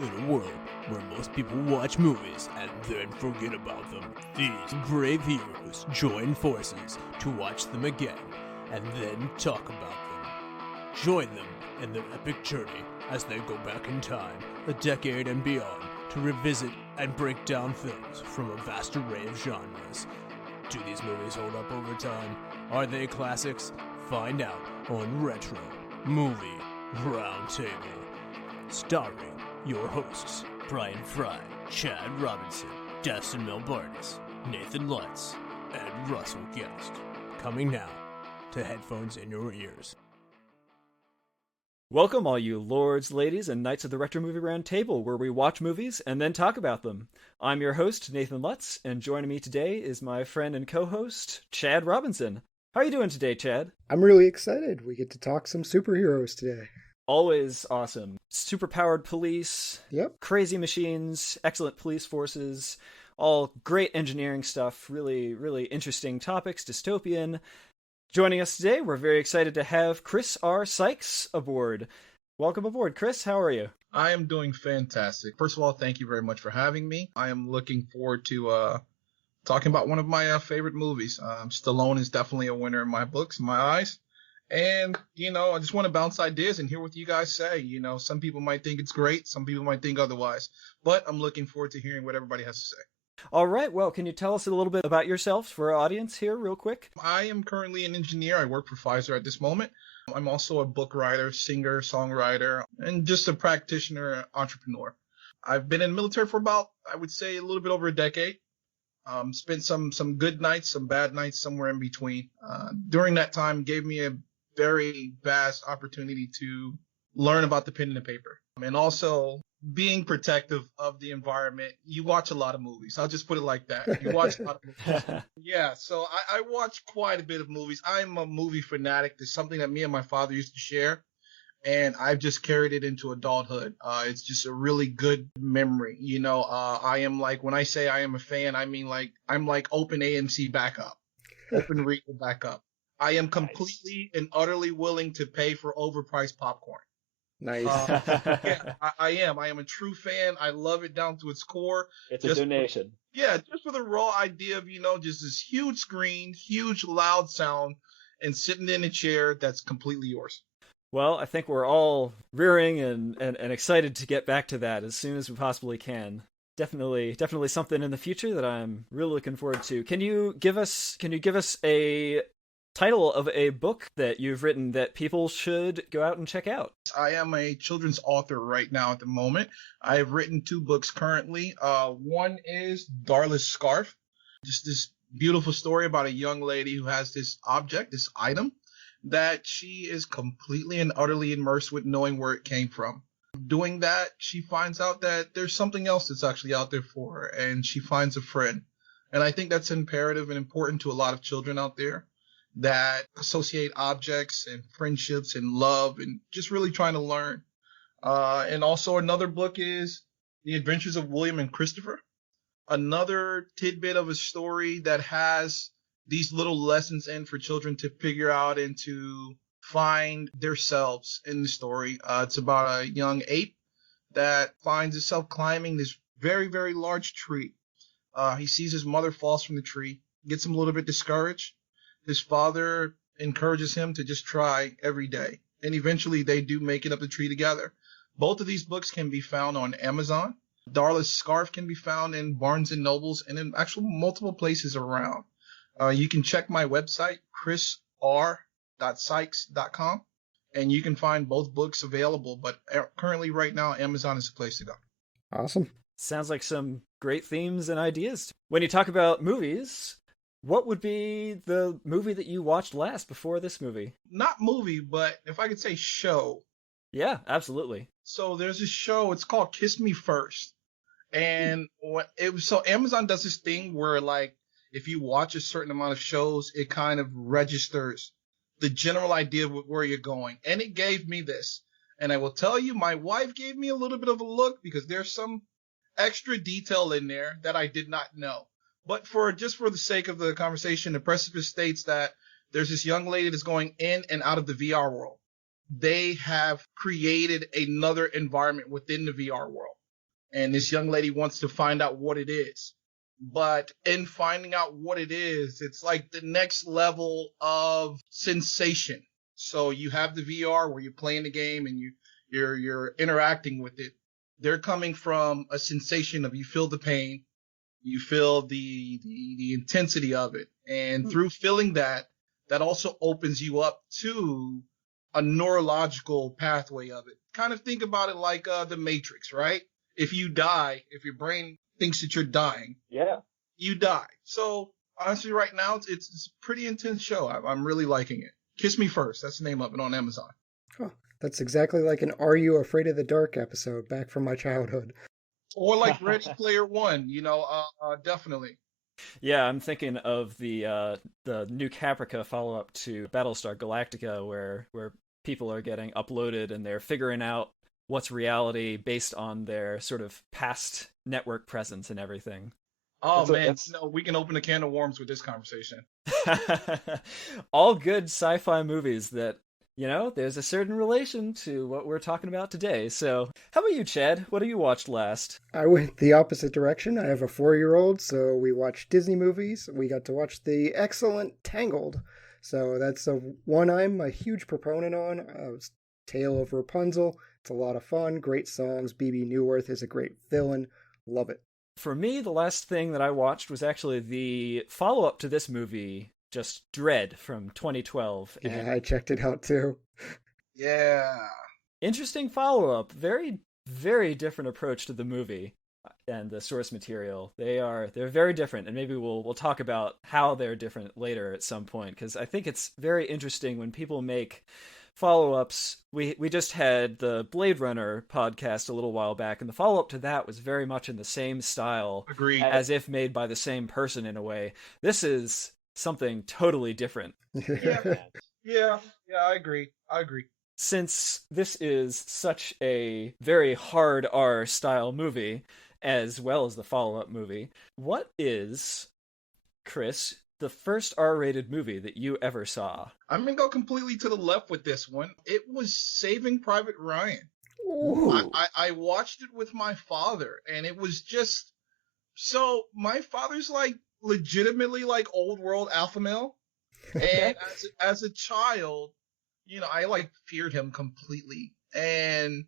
In a world where most people watch movies and then forget about them, these brave heroes join forces to watch them again and then talk about them. Join them in their epic journey as they go back in time, a decade and beyond, to revisit and break down films from a vast array of genres. Do these movies hold up over time? Are they classics? Find out on Retro Movie Roundtable. Starring your hosts, Brian Fry, Chad Robinson, Dustin Melbartis, Nathan Lutz, and Russell Guest. Coming now to headphones in your ears. Welcome, all you lords, ladies, and knights of the Retro Movie Roundtable, where we watch movies and then talk about them. I'm your host, Nathan Lutz, and joining me today is my friend and co-host, Chad Robinson. How are you doing today, Chad? I'm really excited. We get to talk some superheroes today. Always awesome. Superpowered police, Yep. Crazy machines, excellent police forces, all great engineering stuff, really, really interesting topics, dystopian. Joining us today, we're very excited to have Chris R Sykes aboard. Welcome aboard, Chris. How are you? I am doing fantastic. First of all, thank you very much for having me. I am looking forward to talking about one of my favorite movies. Stallone is definitely a winner in my books, in my eyes. And, I just want to bounce ideas and hear what you guys say. Some people might think it's great. Some people might think otherwise. But I'm looking forward to hearing what everybody has to say. All right. Well, can you tell us a little bit about yourself for our audience here real quick? I am currently an engineer. I work for Pfizer at this moment. I'm also a book writer, singer, songwriter, and just a practitioner, entrepreneur. I've been in the military for about, I would say, a little bit over a decade. Spent some good nights, some bad nights, somewhere in between. During that time, gave me a very vast opportunity to learn about the pen and the paper, and also being protective of the environment. You watch a lot of movies. I'll just put it like that. You watch a lot of movies. Yeah, so I watch quite a bit of movies. I'm a movie fanatic. It's something that me and my father used to share, and I've just carried it into adulthood. It's just a really good memory. I am like, when I say I am a fan, I mean like I'm like open AMC backup, open Regal backup. I am completely and utterly willing to pay for overpriced popcorn. Nice. Yeah, I am. I am a true fan. I love it down to its core. It's a donation. Just for the raw idea of, just this huge screen, huge loud sound, and sitting in a chair that's completely yours. Well, I think we're all rearing and excited to get back to that as soon as we possibly can. Definitely something in the future that I'm really looking forward to. Can you give us a title of a book that you've written that people should go out and check out? I am a children's author right now at the moment. I have written 2 books currently. One is Darla's Scarf, just this beautiful story about a young lady who has this object, this item, that she is completely and utterly immersed with, knowing where it came from. Doing that, she finds out that there's something else that's actually out there for her, and she finds a friend. And I think that's imperative and important to a lot of children out there that associate objects and friendships and love and just really trying to learn. And also another book is The Adventures of William and Christopher, another tidbit of a story that has these little lessons in for children to figure out and to find themselves in the story. It's about a young ape that finds itself climbing this very, very large tree. He sees his mother falls from the tree, gets him a little bit discouraged. His father encourages him to just try every day. And eventually they do make it up the tree together. Both of these books can be found on Amazon. Darla's Scarf can be found in Barnes & Nobles and in actual multiple places around. You can check my website, chrisr.sykes.com, and you can find both books available. But currently right now, Amazon is the place to go. Awesome. Sounds like some great themes and ideas. When you talk about movies, what would be the movie that you watched last before this movie? Not movie, but if I could say show. Yeah, absolutely. So there's a show, it's called Kiss Me First. And so Amazon does this thing where, like, if you watch a certain amount of shows, it kind of registers the general idea of where you're going. And it gave me this. And I will tell you, my wife gave me a little bit of a look because there's some extra detail in there that I did not know. But for the sake of the conversation, the precipice states that there's this young lady that's going in and out of the VR world. They have created another environment within the VR world. and this young lady wants to find out what it is. But in finding out what it is, it's like the next level of sensation. So you have the VR where you're playing the game and you're interacting with it. They're coming from a sensation of you feel the pain, you feel the intensity of it, and through feeling that also opens you up to a neurological pathway of it. Kind of think about it like the Matrix, right? If you die, if your brain thinks that you're dying, you die. So honestly, right now it's a pretty intense show. I'm really liking it. Kiss Me First. That's the name of it on Amazon. Oh, that's exactly like an Are You Afraid of the Dark episode back from my childhood. Or like Ready Player One, definitely. Yeah, I'm thinking of the New Caprica follow-up to Battlestar Galactica, where people are getting uploaded and they're figuring out what's reality based on their sort of past network presence and everything. Oh, man, no, we can open a can of worms with this conversation. All good sci-fi movies that, there's a certain relation to what we're talking about today. So how about you, Chad? What have you watched last? I went the opposite direction. I have a 4-year-old, so we watched Disney movies. We got to watch the excellent Tangled. So that's one I'm a huge proponent on. Tale of Rapunzel. It's a lot of fun. Great songs. Bebe Neuwirth is a great villain. Love it. For me, the last thing that I watched was actually the follow-up to this movie, Just Dredd from 2012. Yeah, I checked it out too. Yeah. Interesting follow-up. Very, very different approach to the movie and the source material. They're very different, and maybe we'll talk about how they're different later at some point, because I think it's very interesting when people make follow-ups. We just had the Blade Runner podcast a little while back, and the follow-up to that was very much in the same style. Agreed. As if made by the same person in a way. This is something totally different. Yeah, I agree. Since this is such a very hard R style movie, as well as the follow-up movie, what is, Chris, the first R-rated movie that you ever saw? I'm going to go completely to the left with this one. It was Saving Private Ryan. I watched it with my father, and it was just... So, my father's like legitimately like old world alpha male. And as a child, I like feared him completely. And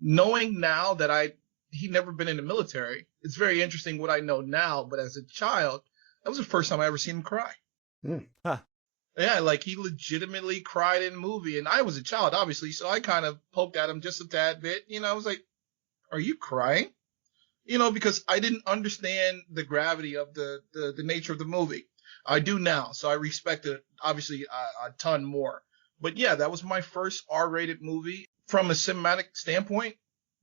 knowing now that he'd never been in the military, it's very interesting what I know now, but as a child, that was the first time I ever seen him cry. Huh. Yeah, like he legitimately cried in a movie, and I was a child, obviously, so I kind of poked at him just a tad bit. I was like, "Are you crying?" Because I didn't understand the gravity of the nature of the movie. I do now, so I respect it obviously a ton more. But yeah, that was my first R-rated movie from a cinematic standpoint.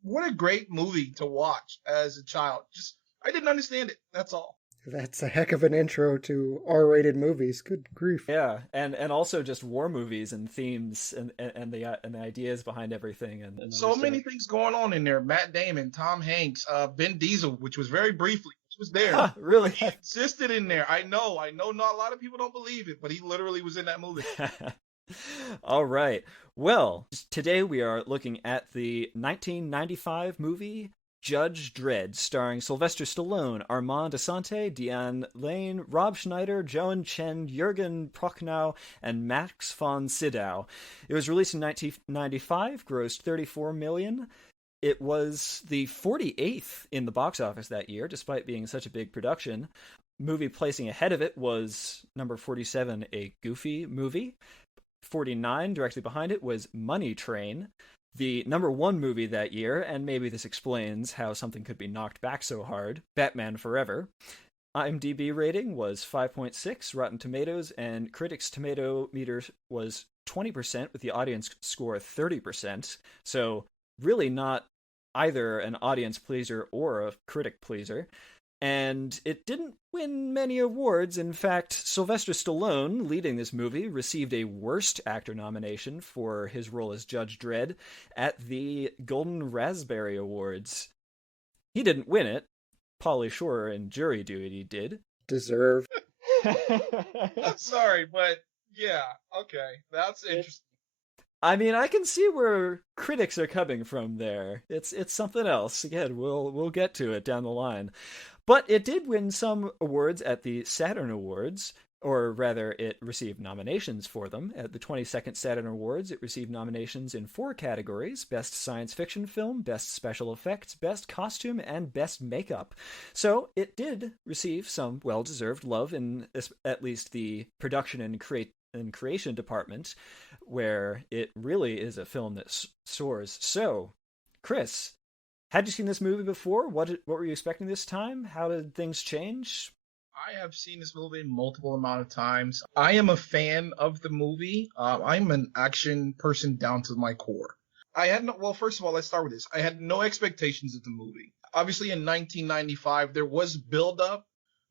What a great movie to watch as a child. Just I didn't understand it. That's all. That's a heck of an intro to R-rated movies. Good grief. Yeah, and also just war movies and themes and the ideas behind everything and so many things going on in there. Matt Damon, Tom Hanks, Ben Diesel, which was very briefly, which was there. Huh, really? He existed in there. I know. Not a lot of people don't believe it, but he literally was in that movie. All right. Well, today we are looking at the 1995 movie Judge Dredd, starring Sylvester Stallone, Armand, Assante, Diane Lane, Rob Schneider, Joan, Chen, Jürgen, Prochnow, and Max von Sydow. It was released in 1995, grossed $34 million. It was the 48th in the box office that year, despite being such a big production. Movie placing ahead of it was number 47, A Goofy Movie. 49, directly behind it, was Money Train. The number 1 movie that year, and maybe this explains how something could be knocked back so hard, Batman Forever. IMDb rating was 5.6, Rotten Tomatoes, and Critics' Tomato Meter was 20%, with the audience score 30%. So really not either an audience pleaser or a critic pleaser. And it didn't win many awards. In fact, Sylvester Stallone, leading this movie, received a Worst Actor nomination for his role as Judge Dredd at the Golden Raspberry Awards. He didn't win it. Pauly Shore and Jury Duty did. Deserved. I'm sorry, but yeah, okay. That's interesting. I mean, I can see where critics are coming from there. It's something else. Again, we'll get to it down the line. But it did win some awards at the Saturn Awards, or rather, it received nominations for them. At the 22nd Saturn Awards, it received nominations in 4 categories: Best Science Fiction Film, Best Special Effects, Best Costume, and Best Makeup. So it did receive some well-deserved love in at least the production and creation department, where it really is a film that soars. So, Chris, had you seen this movie before? What were you expecting this time? How did things change? I have seen this movie multiple amount of times. I am a fan of the movie. I'm an action person down to my core. Well, first of all, let's start with this. I had no expectations of the movie. Obviously, in 1995, there was build-up,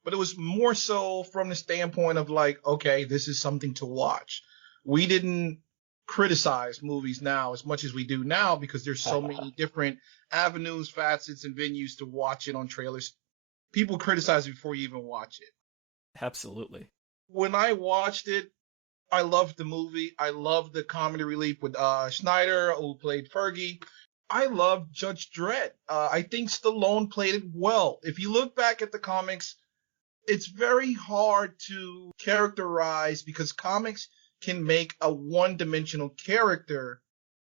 but it was more so from the standpoint of like, okay, this is something to watch. We didn't criticize movies now as much as we do now because there's so many different avenues, facets, and venues to watch it on trailers. People criticize it before you even watch it. Absolutely. When I watched it, I loved the movie. I loved the comedy relief with Schneider, who played Fergie. I loved Judge Dredd. I think Stallone played it well. If you look back at the comics, it's very hard to characterize because comics can make a one-dimensional character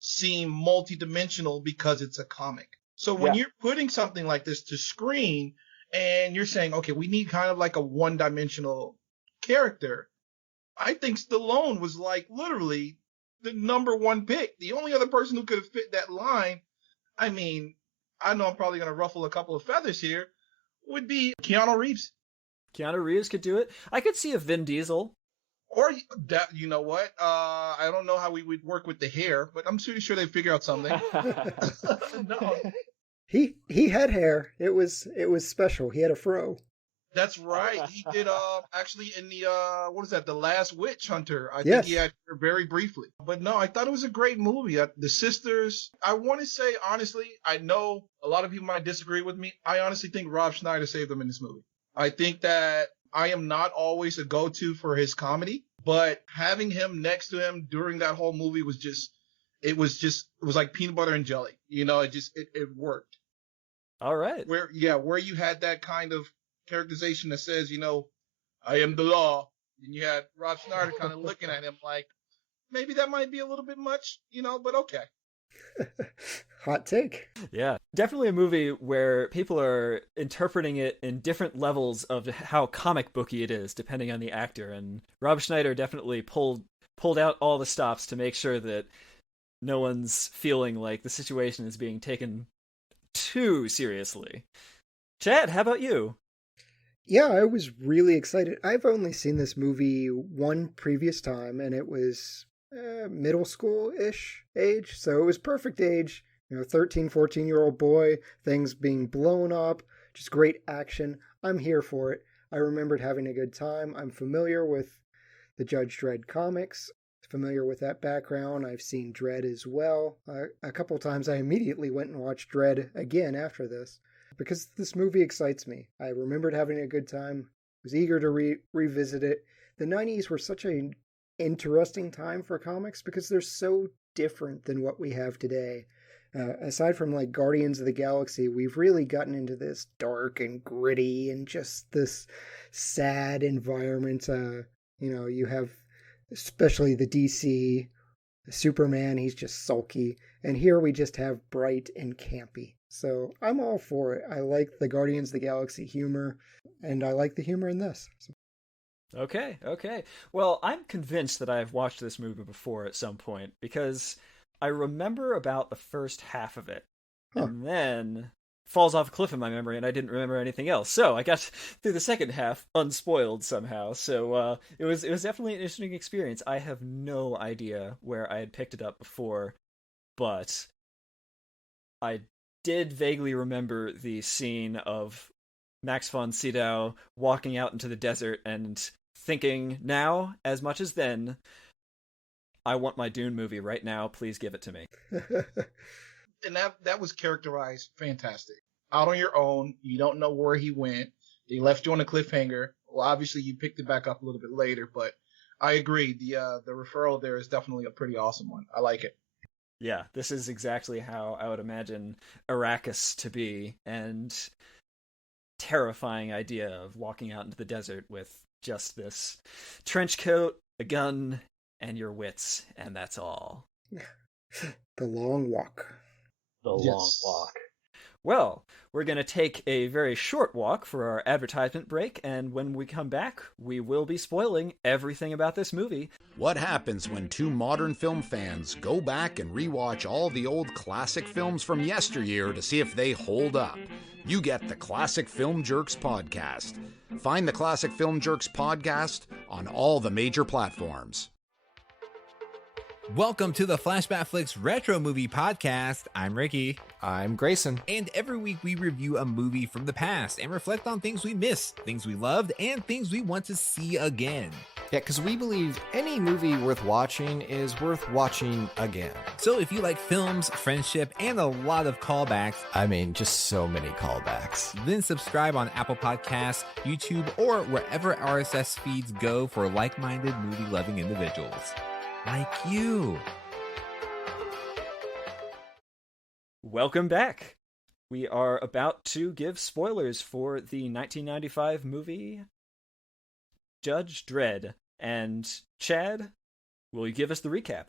seem multi-dimensional because it's a comic. So when you're putting something like this to screen and you're saying, okay, we need kind of like a one-dimensional character, I think Stallone was like literally the number one pick. The only other person who could have fit that line, I mean, I know I'm probably going to ruffle a couple of feathers here, would be Keanu Reeves. Keanu Reeves could do it. I could see a Vin Diesel. Or that, you know what? I don't know how we would work with the hair, but I'm pretty sure they'd figure out something. No. He had hair. It was special. He had a fro. That's right. He did actually in the what is that? The Last Witch Hunter. I think he had her very briefly. But no, I thought it was a great movie. The sisters. I want to say honestly, I know a lot of people might disagree with me. I honestly think Rob Schneider saved them in this movie. I think that I am not always a go-to for his comedy, but having him next to him during that whole movie was it was like peanut butter and jelly. You know, it worked. All right. Where you had that kind of characterization that says, you know, I am the law. And you had Rob Schneider kind of looking at him like, maybe that might be a little bit much, you know, but okay. Hot take. Yeah, definitely a movie where people are interpreting it in different levels of how comic booky it is, depending on the actor. And Rob Schneider definitely pulled out all the stops to make sure that no one's feeling like the situation is being taken too seriously. Chad, how about you? Yeah, I was really excited. I've only seen this movie one previous time, and it was middle school-ish age, so it was perfect age. 13, 14-year-old boy, things being blown up, just great action. I'm here for it. I remembered having a good time. I'm familiar with the Judge Dredd comics, familiar with that background. I've seen Dredd as well. A couple times I immediately went and watched Dredd again after this, because this movie excites me. I remembered having a good time, was eager to revisit it. The 90s were such an interesting time for comics because they're so different than what we have today. Aside from like Guardians of the Galaxy, we've really gotten into this dark and gritty and just this sad environment. You have especially the DC Superman, he's just sulky. And here we just have bright and campy. So I'm all for it. I like the Guardians of the Galaxy humor, and I like the humor in this. So. Okay. Well, I'm convinced that I've watched this movie before at some point, because I remember about the first half of it, and then falls off a cliff in my memory, and I didn't remember anything else. So I got through the second half unspoiled somehow. So it was definitely an interesting experience. I have no idea where I had picked it up before, but I did vaguely remember the scene of Max von Sydow walking out into the desert and thinking now, as much as then, I want my Dune movie right now. Please give it to me. And that was characterized fantastic. Out on your own, you don't know where he went. They left you on a cliffhanger. Well, obviously you picked it back up a little bit later, but I agree. The referral there is definitely a pretty awesome one. I like it. Yeah, this is exactly how I would imagine Arrakis to be, and terrifying idea of walking out into the desert with just this trench coat, a gun, and your wits, and that's all. The long walk. The long walk. Well, we're going to take a very short walk for our advertisement break, and when we come back, we will be spoiling everything about this movie. What happens when two modern film fans go back and rewatch all the old classic films from yesteryear to see if they hold up? You get the Classic Film Jerks podcast. Find the Classic Film Jerks podcast on all the major platforms. Welcome to the Flashback Flicks Retro Movie Podcast. I'm Ricky. I'm Grayson. And every week we review a movie from the past and reflect on things we missed, things we loved, and things we want to see again. Yeah, because we believe any movie worth watching is worth watching again. So if you like films, friendship, and a lot of callbacks, I mean, just so many callbacks, then subscribe on Apple Podcasts, YouTube, or wherever RSS feeds go for like-minded movie-loving individuals. Like you. Welcome back. We are about to give spoilers for the 1995 movie Judge Dredd. And Chad, will you give us the recap?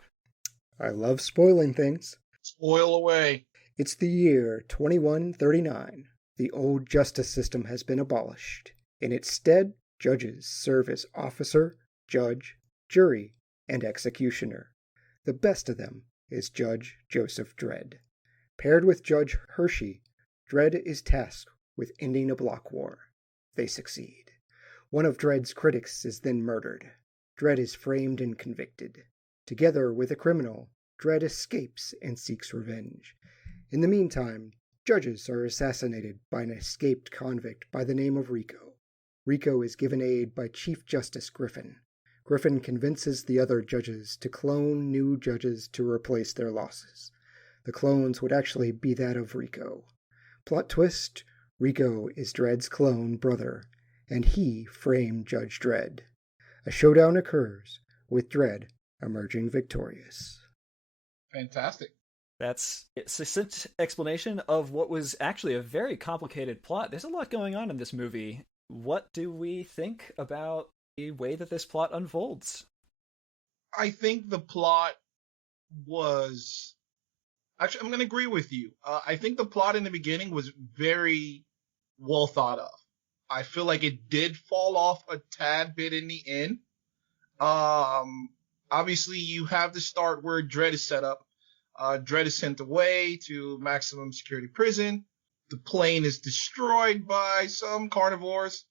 I love spoiling things. Spoil away. It's the year 2139. The old justice system has been abolished. In its stead, judges serve as officer, judge, jury, and executioner. The best of them is Judge Joseph Dredd. Paired with Judge Hershey, Dredd is tasked with ending a block war. They succeed. One of Dredd's critics is then murdered. Dredd is framed and convicted. Together with a criminal, Dredd escapes and seeks revenge. In the meantime, judges are assassinated by an escaped convict by the name of Rico. Rico is given aid by Chief Justice Griffin. Griffin convinces the other judges to clone new judges to replace their losses. The clones would actually be that of Rico. Plot twist, Rico is Dredd's clone brother, and he framed Judge Dredd. A showdown occurs, with Dredd emerging victorious. Fantastic. That's a succinct explanation of what was actually a very complicated plot. There's a lot going on in this movie. What do we think about the way that this plot unfolds? I think the plot was... Actually, I'm going to agree with you. I think the plot in the beginning was very well thought of. I feel like it did fall off a tad bit in the end. Obviously, you have the start where Dredd is set up. Dredd is sent away to maximum security prison. The plane is destroyed by some carnivores.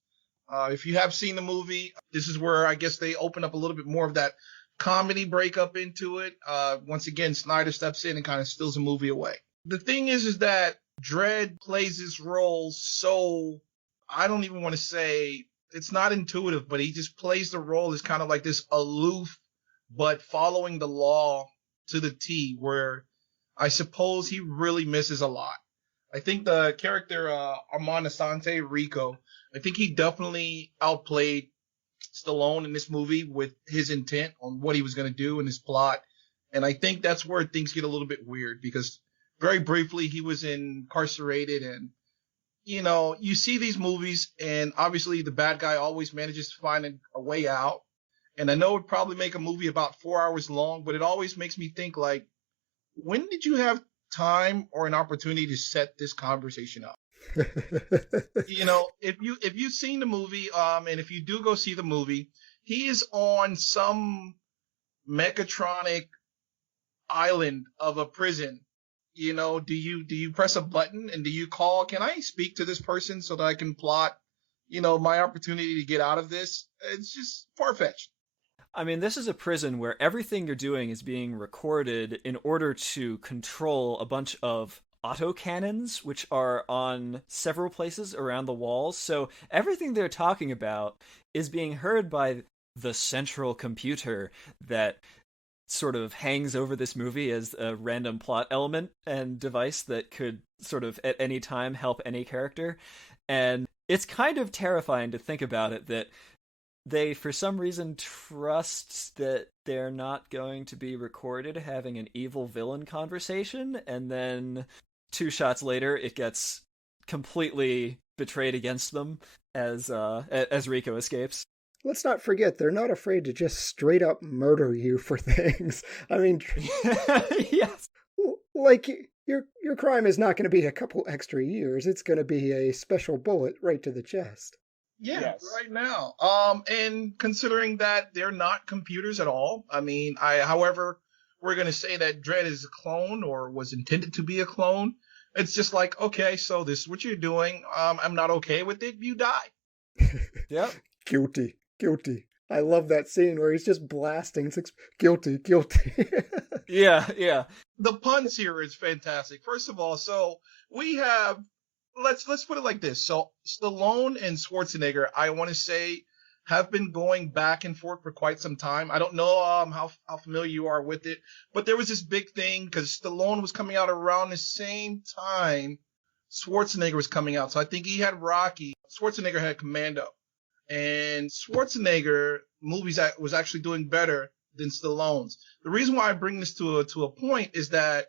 If you have seen the movie, this is where I guess they open up a little bit more of that comedy breakup into it. Once again, Schneider steps in and kind of steals the movie away. The thing is that Dredd plays this role so, I don't even want to say, it's not intuitive, but he just plays the role as kind of like this aloof, but following the law to the T, where I suppose he really misses a lot. I think the character Armand Assante, Rico, I think he definitely outplayed Stallone in this movie with his intent on what he was going to do in his plot. And I think that's where things get a little bit weird, because very briefly he was incarcerated, and, you know, you see these movies and obviously the bad guy always manages to find a way out. And I know it'd probably make a movie about 4 hours long, but it always makes me think, like, when did you have time or an opportunity to set this conversation up? You know, if you've seen the movie, and if you do go see the movie, he is on some mechatronic island of a prison. You know, do you press a button and do you call, can I speak to this person so that I can plot, you know, my opportunity to get out of this? It's just far-fetched. I mean, this is a prison where everything you're doing is being recorded in order to control a bunch of autocannons, which are on several places around the walls. So everything they're talking about is being heard by the central computer that sort of hangs over this movie as a random plot element and device that could sort of at any time help any character. And it's kind of terrifying to think about it, that they for some reason trust that they're not going to be recorded having an evil villain conversation, and then 2 shots later it gets completely betrayed against them as Rico escapes. Let's not forget, they're not afraid to just straight up murder you for things. I mean, yes. Like, your crime is not going to be a couple extra years. It's going to be a special bullet right to the chest. Yeah, Yes. right now. And considering that they're not computers at all, I mean, however, we're going to say that Dredd is a clone or was intended to be a clone. It's just like, okay, so this is what you're doing. I'm not okay with it. You die. Yep. Guilty. I love that scene where he's just blasting. Guilty. Yeah. The puns here is fantastic. First of all, so we have, let's put it like this. So Stallone and Schwarzenegger, I want to say, have been going back and forth for quite some time. I don't know how familiar you are with it, but there was this big thing because Stallone was coming out around the same time Schwarzenegger was coming out. So I think he had Rocky. Schwarzenegger had Commando. And Schwarzenegger movies that was actually doing better than Stallone's. The reason why I bring this to a point is that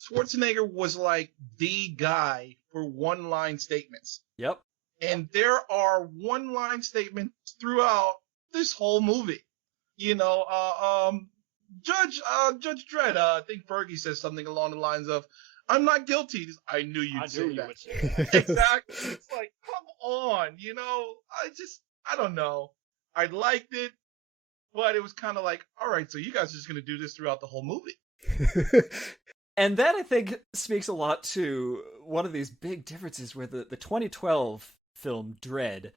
Schwarzenegger was like the guy for one-line statements. Yep. And there are one-line statements throughout this whole movie. You know, Judge Dredd, I think Fergie says something along the lines of, "I'm not guilty." I knew you'd say that. Would say that. Exactly. It's like, come on, you know, I don't know. I liked it, but it was kind of like, all right, so you guys are just going to do this throughout the whole movie. And that, I think, speaks a lot to one of these big differences where the 2012 film Dredd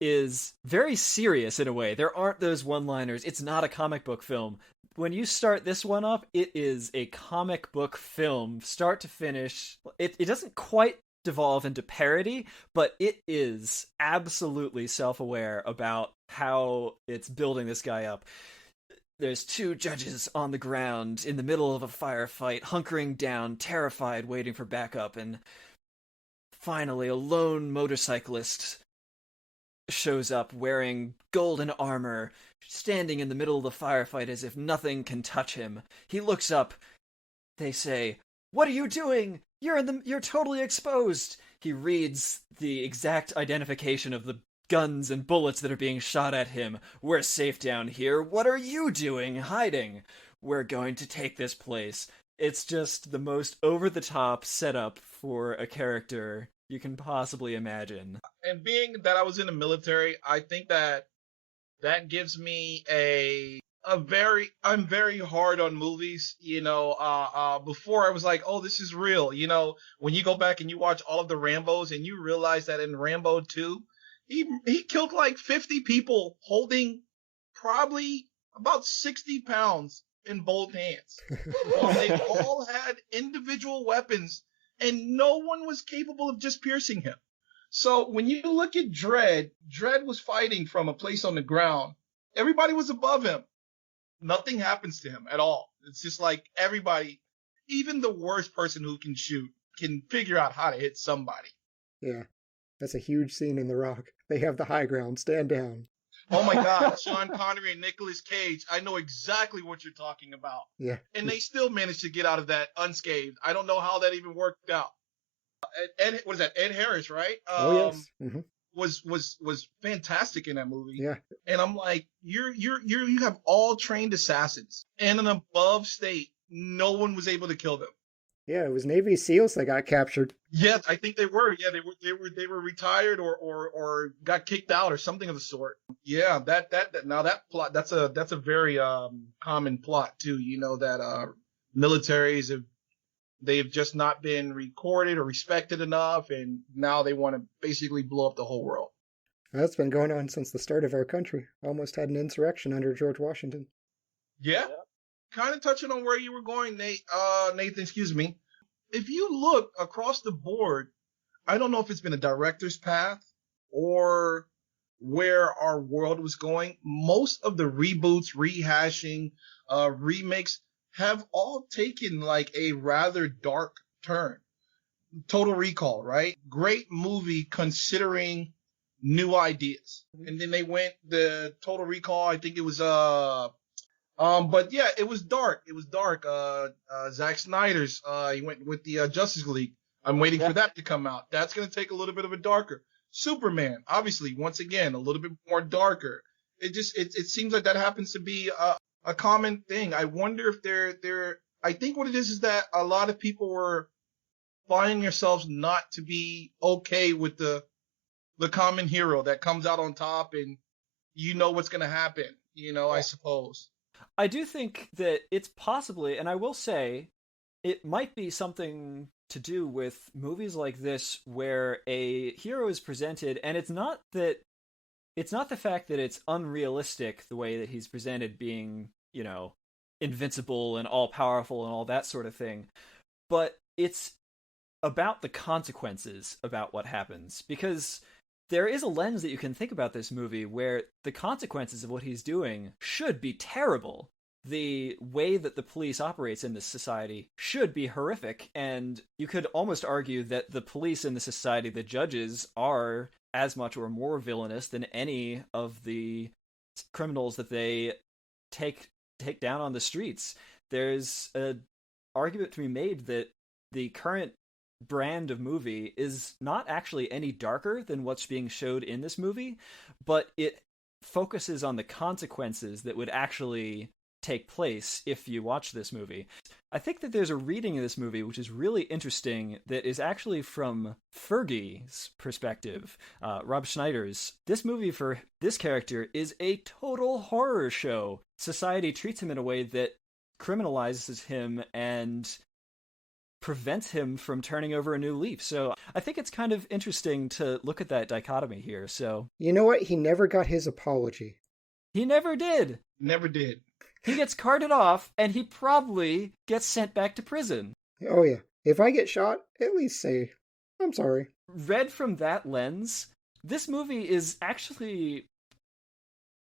is very serious in a way. There aren't those one-liners. It's not a comic book film. When you start this one up, it is a comic book film, start to finish. It doesn't quite devolve into parody, but it is absolutely self-aware about how it's building this guy up. There's 2 judges on the ground in the middle of a firefight, hunkering down, terrified, waiting for backup, and finally a lone motorcyclist shows up wearing golden armor, standing in the middle of the firefight as if nothing can touch him. He looks up. They say, "What are you doing? You're totally exposed." He reads the exact identification of the guns and bullets that are being shot at him. "We're safe down here. What are you doing? Hiding. We're going to take this place." It's just the most over-the-top setup for a character you can possibly imagine. And being that I was in the military, I think that gives me I'm very hard on movies, you know. Before I was like, oh, this is real, you know. When you go back and you watch all of the Rambos and you realize that in Rambo 2, he killed like 50 people holding probably about 60 pounds in both hands. They all had individual weapons and no one was capable of just piercing him. So when you look at Dredd was fighting from a place on the ground. Everybody was above him. Nothing happens to him at all. It's just like everybody, even the worst person who can shoot, can figure out how to hit somebody. Yeah, that's a huge scene in The Rock. They have the high ground. Stand down. Oh my God, Sean Connery and Nicolas Cage. I know exactly what you're talking about. Yeah. And they still managed to get out of that unscathed. I don't know how that even worked out. Ed, what is that? Ed Harris, right? Oh yes. Mm-hmm. Was fantastic in that movie. Yeah. And I'm like, you have all trained assassins in an above state. No one was able to kill them. Yeah, it was Navy SEALs that got captured. Yes, I think they were. Yeah, they were retired or got kicked out or something of the sort. Yeah, that plot, that's a very common plot too. You know that militaries they've just not been recorded or respected enough, and now they want to basically blow up the whole world. That's been going on since the start of our country. Almost had an insurrection under George Washington. Yeah. Kind of touching on where you were going, Nathan, excuse me. If you look across the board, I don't know if it's been a director's path or where our world was going. Most of the reboots, rehashing, remakes have all taken like a rather dark turn. Total Recall, right? Great movie considering new ideas. And then they went the Total Recall. I think it was but yeah, it was dark. It was dark. Zack Snyder's he went with the Justice League. I'm waiting for that to come out. That's gonna take a little bit of a darker. Superman, obviously, once again, a little bit more darker. It seems like that happens to be a common thing. I wonder if they're I think what it is that a lot of people were finding themselves not to be okay with the common hero that comes out on top and you know what's going to happen, I suppose. I do think that it's possibly, and I will say, it might be something to do with movies like this where a hero is presented, and it's not the fact that it's unrealistic the way that he's presented, being, invincible and all-powerful and all that sort of thing, but it's about the consequences about what happens, because there is a lens that you can think about this movie where the consequences of what he's doing should be terrible. The way that the police operates in this society should be horrific, and you could almost argue that the police in the society, the judges, are as much or more villainous than any of the criminals that they take down on the streets. There's an argument to be made that the current brand of movie is not actually any darker than what's being showed in this movie, but it focuses on the consequences that would actually take place if you watch this movie. I think that there's a reading of this movie which is really interesting that is actually from Fergie's perspective, Rob Schneider's. This movie for this character is a total horror show. Society treats him in a way that criminalizes him and prevents him from turning over a new leaf. So I think it's kind of interesting to look at that dichotomy here. So you know what? He never got his apology. He never did. Never did. He gets carted off, and he probably gets sent back to prison. Oh yeah. If I get shot, at least say, I'm sorry. Read from that lens, this movie is actually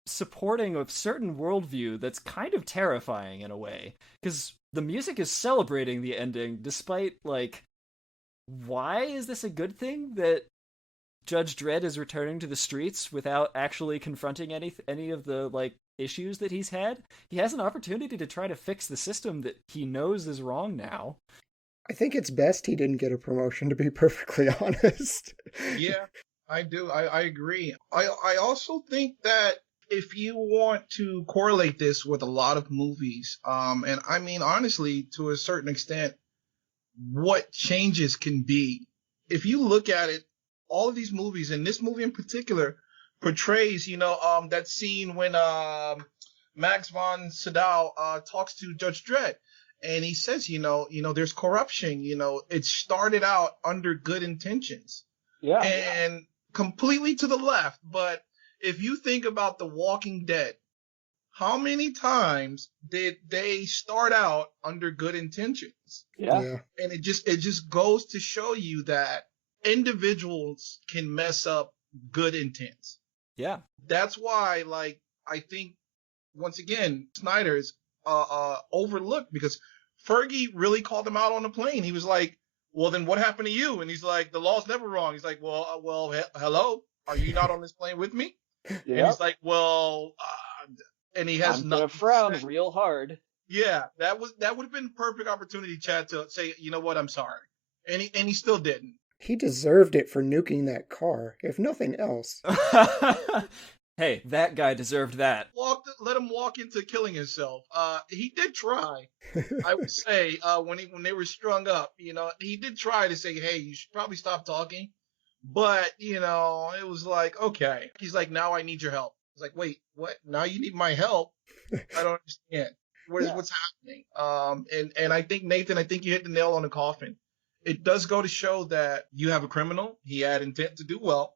supporting a certain worldview that's kind of terrifying in a way, because the music is celebrating the ending, despite, why is this a good thing that Judge Dredd is returning to the streets without actually confronting any of the, issues that he's had? He has an opportunity to try to fix the system that he knows is wrong now. I think it's best he didn't get a promotion, to be perfectly honest. Yeah, I do. I agree. I also think that if you want to correlate this with a lot of movies, and I mean, honestly, to a certain extent, what changes can be. If you look at it, all of these movies, and this movie in particular, portrays, that scene when Max von Sydow talks to Judge Dredd, and he says, there's corruption, it started out under good intentions. Yeah. And completely to the left, but if you think about The Walking Dead, how many times did they start out under good intentions? Yeah. And it just goes to show you that individuals can mess up good intents. Yeah. That's why, I think, once again, Snyder's overlooked, because Fergie really called him out on the plane. He was like, well, then what happened to you? And he's like, the law's never wrong. He's like, well, hello? Are you not on this plane with me? Yeah. And he's like, well, and he has nothing. I'm gonna frown real hard. Yeah, that would have been perfect opportunity, Chad, to say, you know what, I'm sorry. And he still didn't. He deserved it for nuking that car, if nothing else. Hey, that guy deserved that. Let him walk into killing himself. He did try. I would say when they were strung up, he did try to say, hey, you should probably stop talking. But it was like, okay. He's like, now I need your help. I was like, wait, what? Now you need my help? I don't understand. What's happening? And I think, Nathan, you hit the nail on the coffin. It does go to show that you have a criminal. He had intent to do well,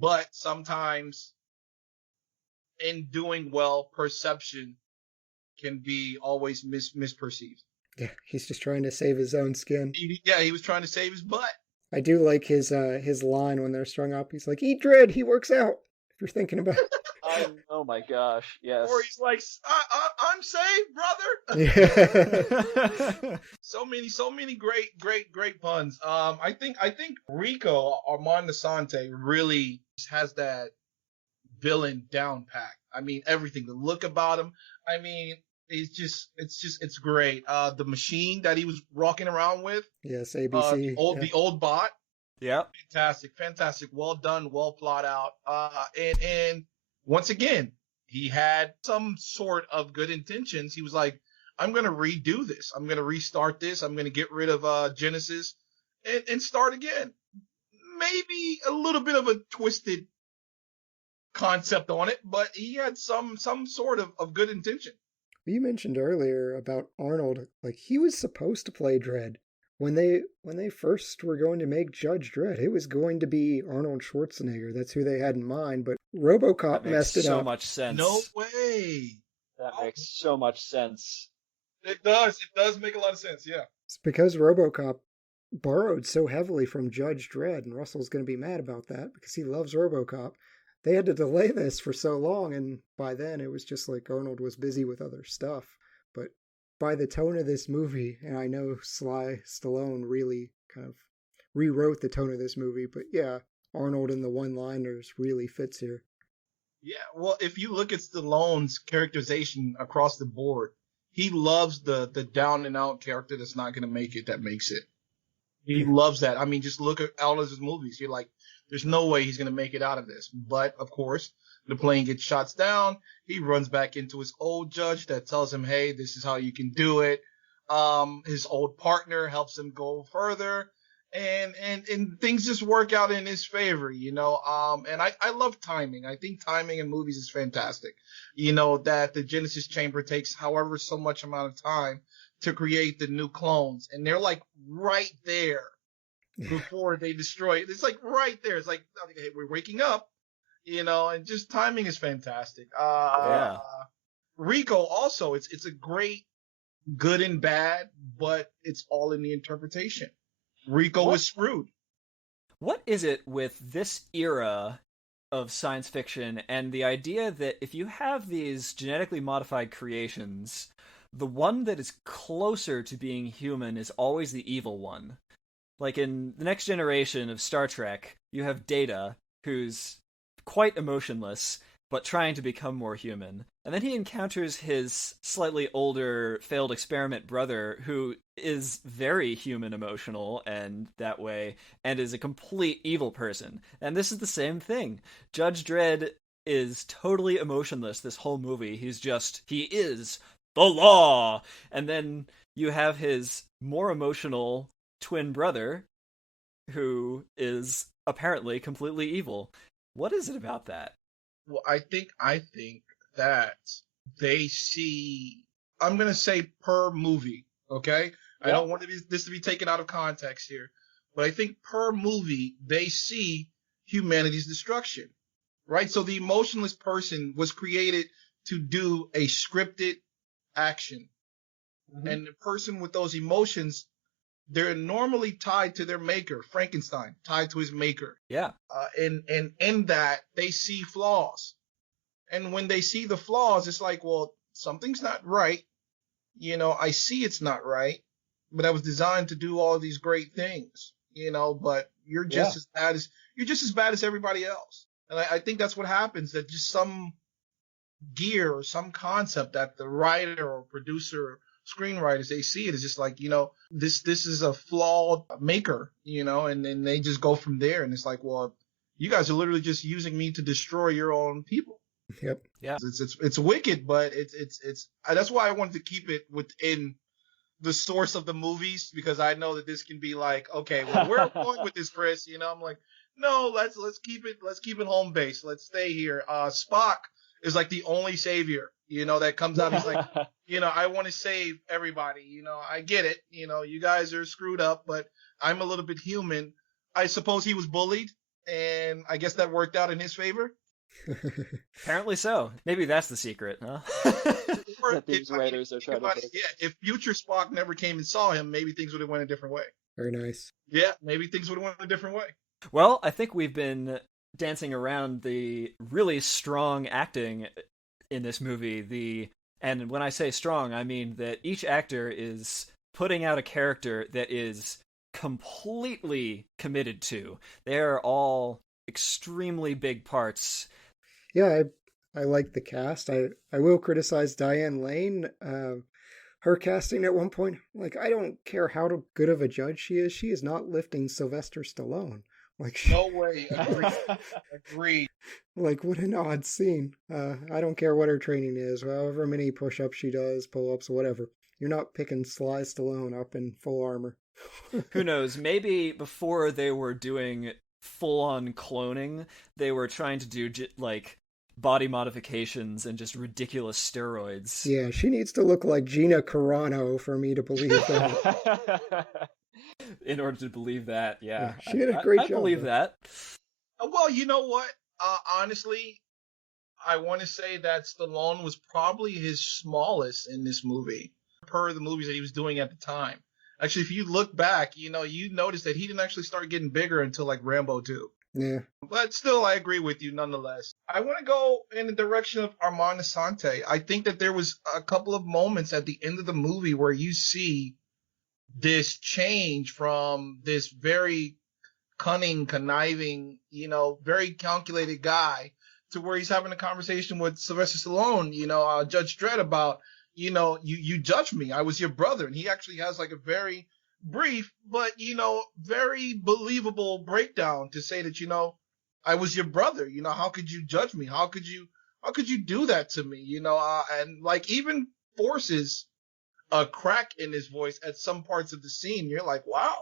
but sometimes in doing well, perception can be always misperceived. Yeah, he's just trying to save his own skin. He was trying to save his butt. I do like his line when they're strung up. He's like, eat Dredd, he works out, if you're thinking about it. Oh my gosh, yes. Or he's like, I'm saved, brother. Yeah. So many great puns. I think Rico Armand Assante really has that villain down pat. I mean, everything, the look about him. I mean, it's great. The machine that he was rocking around with. Yes, ABC. The old bot. Yep. Fantastic. Well done, well plot out. And once again, he had some sort of good intentions. He was like, I'm going to redo this. I'm going to restart this. I'm going to get rid of Genesis and start again. Maybe a little bit of a twisted concept on it, but he had some sort of good intention. You mentioned earlier about Arnold, like he was supposed to play Dredd. When they first were going to make Judge Dredd, it was going to be Arnold Schwarzenegger. That's who they had in mind, but RoboCop messed it up. So much sense. No way. That makes so much sense. It does. It does make a lot of sense, yeah. It's because RoboCop borrowed so heavily from Judge Dredd, and Russell's going to be mad about that because he loves RoboCop. They had to delay this for so long, and by then it was just like Arnold was busy with other stuff. But by the tone of this movie, and I know Stallone really kind of rewrote the tone of this movie, but yeah, Arnold in the one-liners really fits here. Yeah, well, if you look at Stallone's characterization across the board, he loves the down-and-out character that's not going to make it that makes it. He loves that. I mean, just look at all of his movies. You're like, there's no way he's going to make it out of this. But, of course, the plane gets shot down. He runs back into his old judge that tells him, hey, this is how you can do it. His old partner helps him go further. And things just work out in his favor, you know. And I love timing. I think timing in movies is fantastic. You know, that the Genesis chamber takes however so much amount of time to create the new clones. And they're like right there before they destroy it. It's like right there. It's like, hey, we're waking up, you know, and just timing is fantastic. Yeah. Rico also, it's a great good and bad, but it's all in the interpretation. Rico was screwed. What is it with this era of science fiction and the idea that if you have these genetically modified creations, the one that is closer to being human is always the evil one? Like in the Next Generation of Star Trek, you have Data, who's quite emotionless, but trying to become more human. And then he encounters his slightly older failed experiment brother, who is very human emotional and that way, and is a complete evil person. And this is the same thing. Judge Dredd is totally emotionless this whole movie. He is the law. And then you have his more emotional twin brother, who is apparently completely evil. What is it about that? Well, I think that they see, I'm going to say per movie, okay? Yeah. I don't want this to be taken out of context here, but I think per movie, they see humanity's destruction, right? So the emotionless person was created to do a scripted action. Mm-hmm. And the person with those emotions, they're normally tied to their maker, Frankenstein, tied to his maker. Yeah. And in that, they see flaws. And when they see the flaws, it's like, well, something's not right. You know, I see it's not right, but I was designed to do all these great things, you know, but you're just as bad as everybody else. And I think that's what happens, that just some gear or some concept that the writer or producer, screenwriters, they see it as just like, you know, this is a flawed maker, you know, and then they just go from there. And it's like, well, you guys are literally just using me to destroy your own people. Yep. Yeah. It's wicked, but it's that's why I wanted to keep it within the source of the movies, because I know that this can be like, okay, well, where are we going with this, Chris? You know, I'm like, no, let's keep it home base. Let's stay here. Spock is like the only savior, you know, that comes out. He's like, you know, I want to save everybody. You know, I get it. You know, you guys are screwed up, but I'm a little bit human. I suppose he was bullied, and I guess that worked out in his favor. Apparently so. Maybe that's the secret, huh? If future Spock never came and saw him, maybe things would have went a different way. Very nice. Yeah, maybe things would have went a different way. Well, I think we've been dancing around the really strong acting in this movie. The And when I say strong, I mean that each actor is putting out a character that is completely committed to. They're all extremely big parts. Yeah, I like the cast. I will criticize Diane Lane. Her casting at one point, like, I don't care how good of a judge she is not lifting Sylvester Stallone. Like, No way. Agreed. like, what an odd scene. I don't care what her training is, however many push-ups she does, pull-ups, whatever. You're not picking Sly Stallone up in full armor. Who knows? Maybe before they were doing full-on cloning, they were trying to do like body modifications and just ridiculous steroids. Yeah, she needs to look like Gina Carano for me to believe that. In order to believe that, yeah. She did a great job. I believe that. Well, you know what? Honestly, I want to say that Stallone was probably his smallest in this movie, per the movies that he was doing at the time. Actually, if you look back, you notice that he didn't actually start getting bigger until like Rambo 2. Yeah. But still, I agree with you nonetheless. I want to go in the direction of Armand Assante. I think that there was a couple of moments at the end of the movie where you see this change from this very cunning, conniving, very calculated guy to where he's having a conversation with Sylvester Stallone, Judge Dredd about, you judged me. I was your brother. And he actually has like a very brief, but, very believable breakdown to say that, I was your brother. How could you judge me? How could you do that to me? And like even forces a crack in his voice at some parts of the scene. You're like, wow.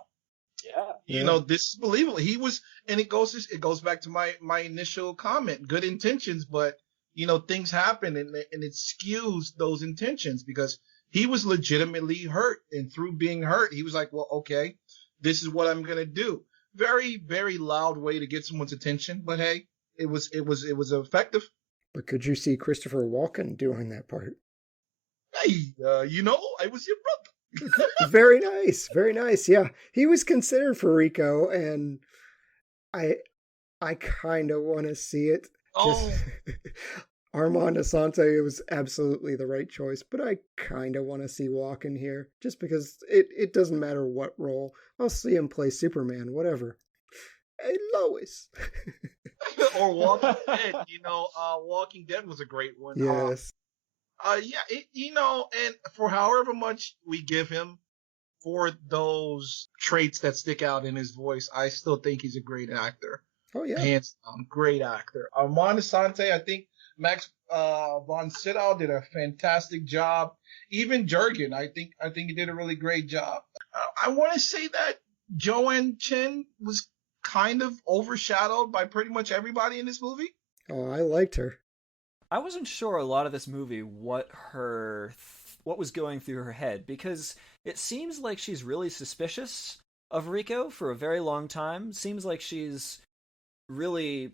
Yeah. This is believable. He was, and it goes back to my initial comment, good intentions, but things happen and it skews those intentions because he was legitimately hurt, and through being hurt, he was like, well, okay, this is what I'm going to do. Very, very loud way to get someone's attention, but hey, it was effective. But could you see Christopher Walken doing that part? Hey, I was your brother. Very nice. Very nice. Yeah. He was considered for Rico, and I kind of want to see it. Oh. Armand Assante was absolutely the right choice, but I kind of want to see Walken here, just because it doesn't matter what role. I'll see him play Superman, whatever. Hey, Lois. Or Walking Dead. Walking Dead was a great one. Yes. And for however much we give him for those traits that stick out in his voice, I still think he's a great actor. Oh, yeah. Hands down, great actor. Armand Assante, I think Max von Sydow did a fantastic job. Even Jürgen, I think he did a really great job. I want to say that Joan Chen was kind of overshadowed by pretty much everybody in this movie. Oh, I liked her. I wasn't sure a lot of this movie what was going through her head, because it seems like she's really suspicious of Rico for a very long time. Seems like she's really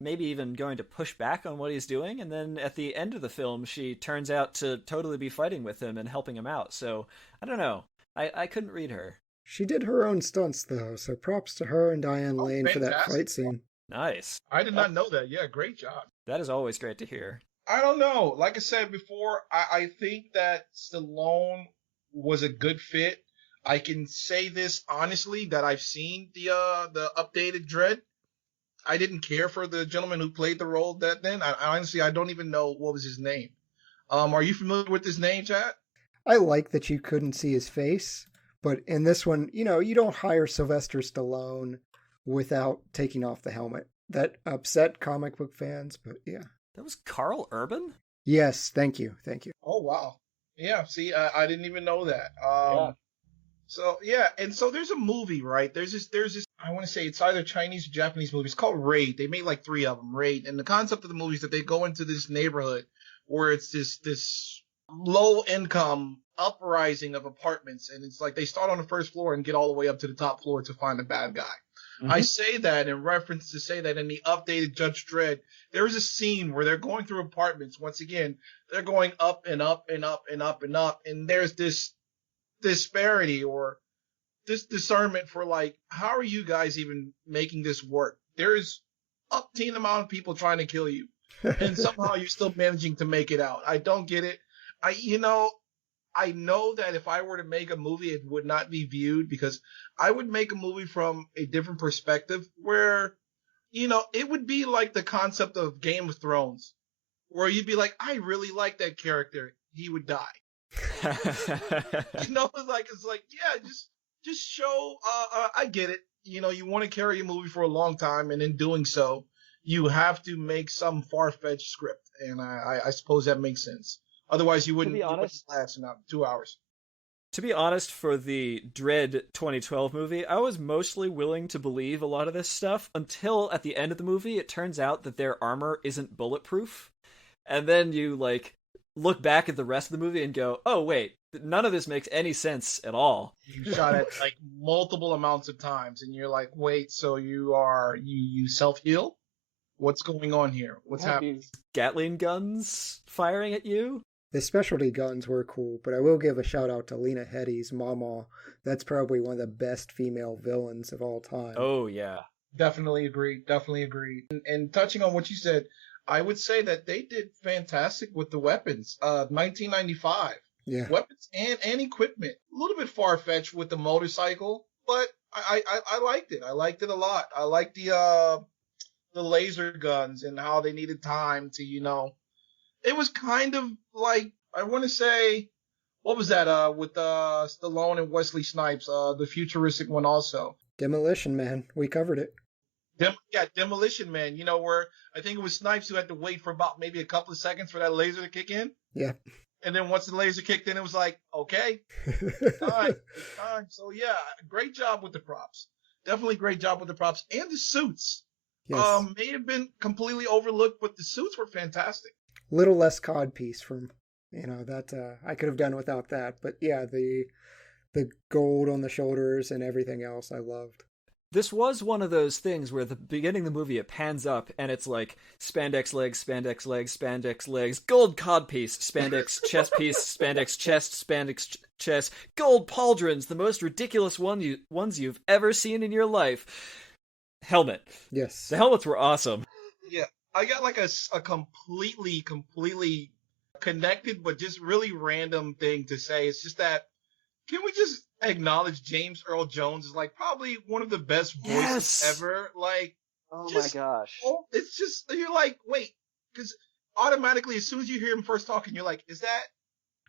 maybe even going to push back on what he's doing, and then at the end of the film she turns out to totally be fighting with him and helping him out. So I don't know, I couldn't read her. She did her own stunts though, so props to her and Diane Lane for that fight scene. Nice. I did not know that. Yeah, great job. That is always great to hear. I don't know. Like I said before, I think that Stallone was a good fit. I can say this honestly, that I've seen the updated Dredd. I didn't care for the gentleman who played the role that then. I honestly don't even know what was his name. Are you familiar with his name, Chad? I like that you couldn't see his face, but in this one, you don't hire Sylvester Stallone without taking off the helmet. That upset comic book fans, but yeah. That was Carl Urban? Yes, thank you. Oh, wow. Yeah, see, I didn't even know that. So, yeah, and so there's a movie, right? There's this, I want to say it's either Chinese or Japanese movie. It's called Raid. They made like 3 of them, Raid. And the concept of the movie is that they go into this neighborhood where it's this low-income uprising of apartments. And it's like they start on the first floor and get all the way up to the top floor to find a bad guy. Mm-hmm. I say that in reference to say that in the updated Judge Dredd, there is a scene where they're going through apartments. Once again, they're going up and up and up and up and up. And there's this disparity or this discernment for like, how are you guys even making this work? There is umpteen amount of people trying to kill you. And somehow you're still managing to make it out. I don't get it. I know that if I were to make a movie, it would not be viewed because I would make a movie from a different perspective where, it would be like the concept of Game of Thrones, where you'd be like, I really like that character. He would die. It's like, yeah, just show, I get it. You want to carry a movie for a long time, and in doing so, you have to make some far-fetched script. And I suppose that makes sense. Otherwise, you wouldn't last 2 hours. To be honest, for the Dredd 2012 movie, I was mostly willing to believe a lot of this stuff until at the end of the movie, it turns out that their armor isn't bulletproof. And then you, look back at the rest of the movie and go, oh, wait, none of this makes any sense at all. You shot it, multiple amounts of times, and you're like, wait, so you self-heal? What's going on here? What's happening? Gatling guns firing at you? The specialty guns were cool, but I will give a shout out to Lena Headey's Mama. That's probably one of the best female villains of all time. Oh, yeah. Definitely agree. And touching on what you said, I would say that they did fantastic with the weapons. 1995. Yeah. Weapons and equipment. A little bit far-fetched with the motorcycle, but I liked it. I liked it a lot. I liked the laser guns and how they needed time to, it was kind of like, I want to say, what was that, with Stallone and Wesley Snipes, the futuristic one also. Demolition Man. We covered it. Demolition Man, where I think it was Snipes who had to wait for about maybe a couple of seconds for that laser to kick in. Yeah. And then once the laser kicked in, it was like, okay, it's time. So yeah, great job with the props. Definitely great job with the props. And the suits. Yes. May have been completely overlooked, but the suits were fantastic. Little less codpiece from, that I could have done without that. But yeah, the gold on the shoulders and everything else I loved. This was one of those things where at the beginning of the movie, it pans up and it's like spandex legs, spandex legs, spandex legs, gold codpiece, spandex chest piece, spandex chest, spandex chest, gold pauldrons, the most ridiculous ones you've ever seen in your life. Helmet. Yes. The helmets were awesome. Yeah. I got a completely connected, but just really random thing to say. It's just that, can we just acknowledge James Earl Jones is probably one of the best voices ever? Oh my gosh. Oh, it's just, you're like, wait, because automatically as soon as you hear him first talking, you're like, is that?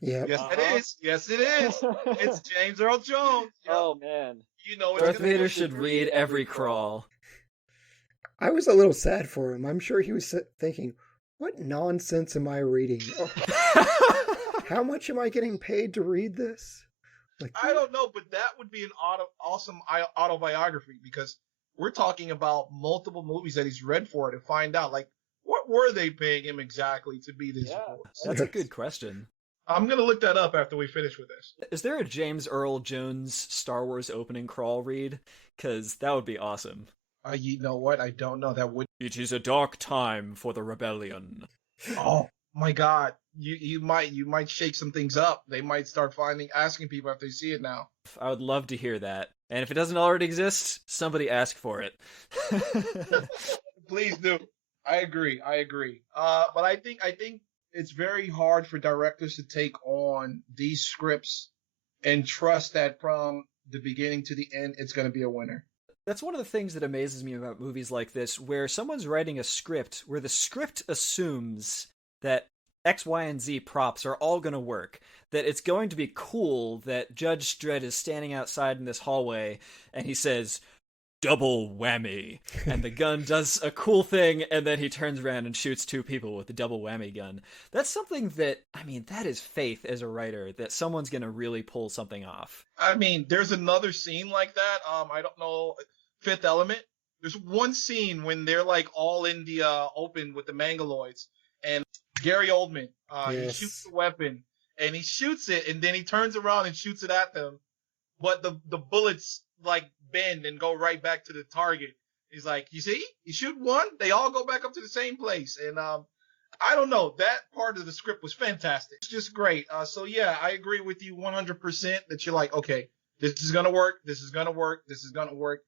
Yeah. Yes, it is. Yes, it is. It's James Earl Jones. Yep. Oh man. Darth Vader should read every crawl. I was a little sad for him. I'm sure he was thinking, what nonsense am I reading? How much am I getting paid to read this? I don't know, but that would be an awesome autobiography, because we're talking about multiple movies that he's read for to find out, what were they paying him exactly to be this voice? That's a good question. I'm going to look that up after we finish with this. Is there a James Earl Jones Star Wars opening crawl read? Because that would be awesome. You know what? I don't know. That would. It is a dark time for the rebellion. Oh my God! You might shake some things up. They might start asking people if they see it now. I would love to hear that. And if it doesn't already exist, somebody ask for it. Please do. I agree. But I think it's very hard for directors to take on these scripts and trust that from the beginning to the end, it's going to be a winner. That's one of the things that amazes me about movies like this, where someone's writing a script where the script assumes that X, Y, and Z props are all going to work. That it's going to be cool that Judge Dredd is standing outside in this hallway and he says, double whammy. And the gun does a cool thing, and then he turns around and shoots two people with the double whammy gun. That's something that, that is faith as a writer, that someone's going to really pull something off. There's another scene like that. I don't know, Fifth Element. There's one scene when they're all in the open with the Mangaloids, and Gary Oldman, he shoots the weapon, and he shoots it, and then he turns around and shoots it at them, but the bullets bend and go right back to the target. He's like, you see, you shoot one, they all go back up to the same place. And I don't know, that part of the script was fantastic. It's just great. So yeah, I agree with you 100% that you're like, okay, this is gonna work, this is gonna work, this is gonna work.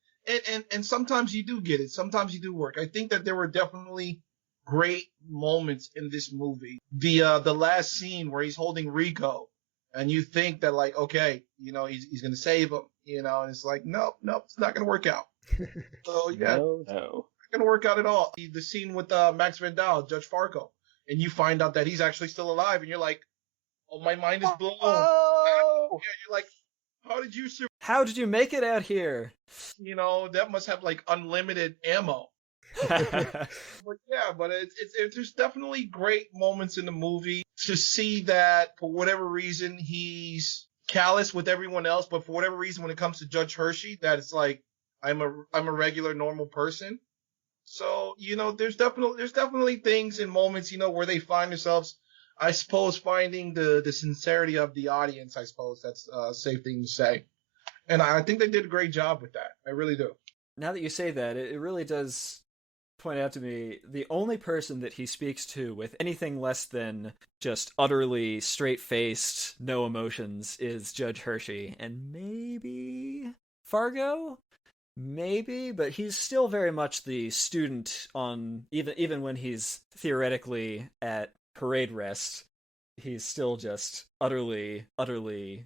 And sometimes you do get it, sometimes you do work. I think that there were definitely great moments in this movie. The last scene where he's holding Rico, and you think that like, okay, he's gonna save him, and it's like, nope, it's not gonna work out. So yeah, No. not gonna work out at all. The scene with Max Van Dahl, Judge Fargo, and you find out that he's actually still alive, and you're like, oh, my mind is blown. Oh! Yeah, you're like, how did you survive? How did you make it out here? That must have like unlimited ammo. But there's definitely great moments in the movie to see that for whatever reason he's callous with everyone else, but for whatever reason when it comes to Judge Hershey, that it's like I'm a regular normal person. So there's definitely things and moments where they find themselves, I suppose, finding the sincerity of the audience. I suppose that's a safe thing to say, and I think they did a great job with that. I really do. Now that you say that, it really does point out to me the only person that he speaks to with anything less than just utterly straight-faced, no emotions is Judge Hershey, and maybe Fargo? Maybe, but he's still very much the student on, even when he's theoretically at parade rest, he's still just utterly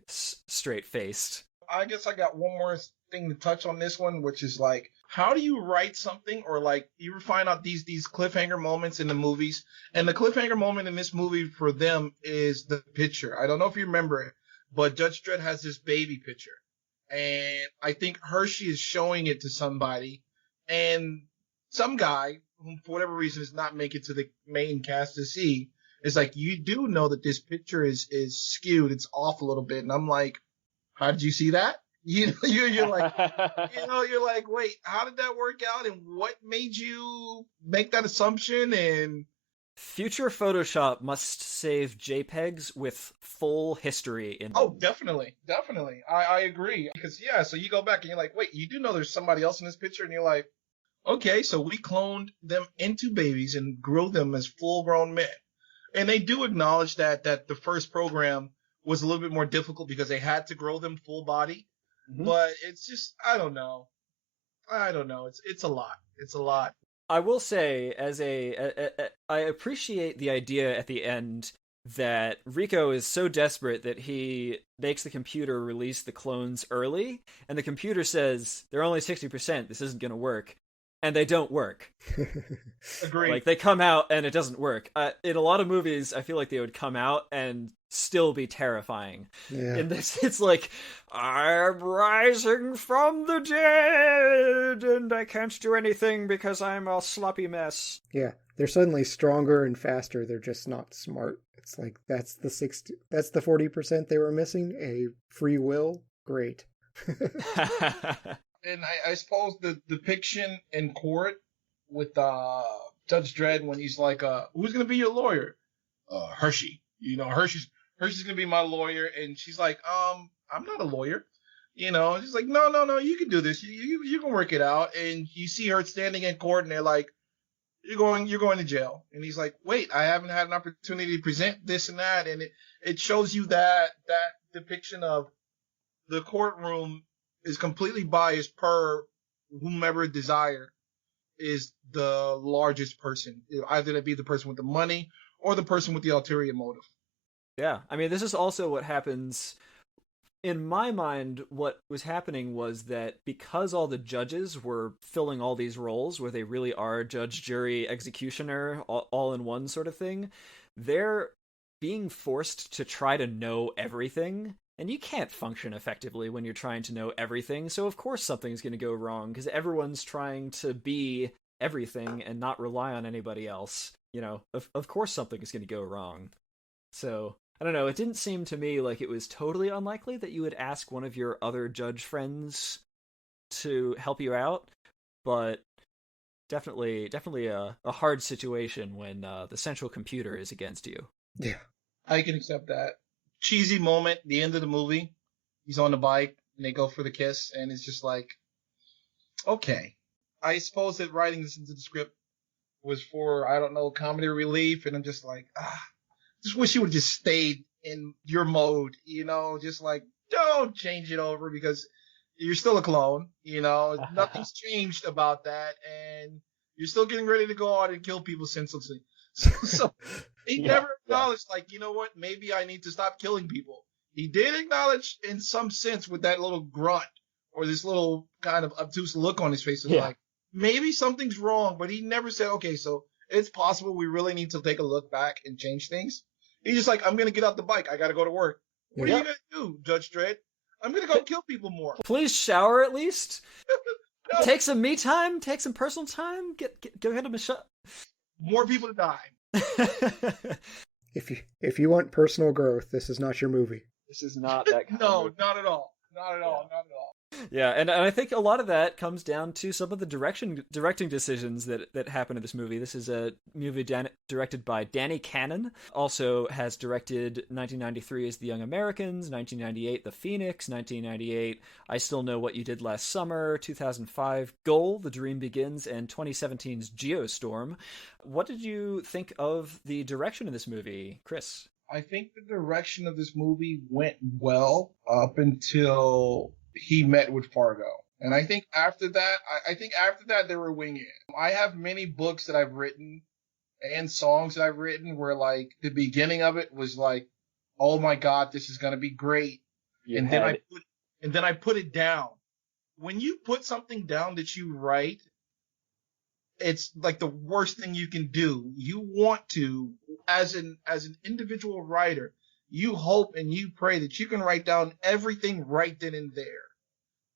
straight-faced. I guess I got one more thing to touch on this one, which is like, how do you write something, or like you find out these cliffhanger moments in the movies, and the cliffhanger moment in this movie for them is the picture. I don't know if you remember it, but Judge Dredd has this baby picture, and I think Hershey is showing it to somebody, and some guy who for whatever reason is not making it to the main cast to see is like, you do know that this picture is skewed, it's off a little bit, and I'm like, how did you see that? You're like, you're like, wait, how did that work out? And what made you make that assumption? And future Photoshop must save JPEGs with full history in them. Oh, definitely. I agree. Because so you go back and you're like, wait, you do know there's somebody else in this picture, and you're like, okay, so we cloned them into babies and grew them as full-grown men. And they do acknowledge that the first program was a little bit more difficult because they had to grow them full body. Mm-hmm. But it's just, I don't know. It's a lot. I will say, I appreciate the idea at the end that Rico is so desperate that he makes the computer release the clones early, and the computer says, they're only 60%, this isn't going to work. And they don't work. Agreed. Like, they come out and it doesn't work. In a lot of movies, I feel like they would come out and still be terrifying. Yeah. In this, it's like, I'm rising from the dead, and I can't do anything because I'm a sloppy mess. Yeah, they're suddenly stronger and faster. They're just not smart. It's like, that's the 40% they were missing. A free will? Great. And I suppose the depiction in court with Judge Dredd when he's like, who's going to be your lawyer? Hershey. Hershey's going to be my lawyer. And she's like, I'm not a lawyer. She's like, no, you can do this. You can work it out. And you see her standing in court, and they're like, you're going to jail. And he's like, wait, I haven't had an opportunity to present this and that. And it shows you that depiction of the courtroom is completely biased per whomever desire is the largest person. Either that be the person with the money or the person with the ulterior motive. Yeah, I mean, this is also what happens. In my mind, what was happening was that because all the judges were filling all these roles where they really are judge, jury, executioner, all in one sort of thing, they're being forced to try to know everything. And you can't function effectively when you're trying to know everything, so of course something's going to go wrong, because everyone's trying to be everything and not rely on anybody else. Of course something's going to go wrong. So, I don't know, it didn't seem to me like it was totally unlikely that you would ask one of your other judge friends to help you out, but definitely a hard situation when the central computer is against you. Yeah. I can accept that. Cheesy moment, the end of the movie. He's on the bike, and they go for the kiss, and it's just like, okay. I suppose that writing this into the script was for, I don't know, comedy relief, and I'm just like, just wish you would have just stayed in your mode, just like, don't change it over, because you're still a clone, nothing's changed about that, and You're still getting ready to go out and kill people senselessly. So he never acknowledged, like, you know what? Maybe I need to stop killing people. He did acknowledge in some sense with that little grunt or this little kind of obtuse look on his face. It's like, maybe something's wrong, but he never said, okay, so it's possible we really need to take a look back and change things. He's just like, I'm going to get out the bike. I got to go to work. What are you going to do, Judge Dredd? I'm going to go kill people more. Please shower at least. No. Take some me time. Take some personal time. Go ahead and shut. More people to die. If you want personal growth, this is not your movie. This is not that kind No, of movie. not at all. Not at all. Not at all. Yeah, and I think a lot of that comes down to some of the directing decisions that happen in this movie. This is a movie directed by Danny Cannon. Also has directed 1993's The Young Americans, 1998 The Phoenix, 1998 I Still Know What You Did Last Summer, 2005 Goal, The Dream Begins, and 2017's Geostorm. What did you think of the direction of this movie, Chris? I think the direction of this movie went well up until he met with Fargo. And I think after that, they were winging it. I have many books that I've written and songs that I've written where, like, the beginning of it was like, oh my God, this is going to be great. And then I put it down. When you put something down that you write, it's like the worst thing you can do. You want to, as an individual writer, you hope and you pray that you can write down everything right then and there.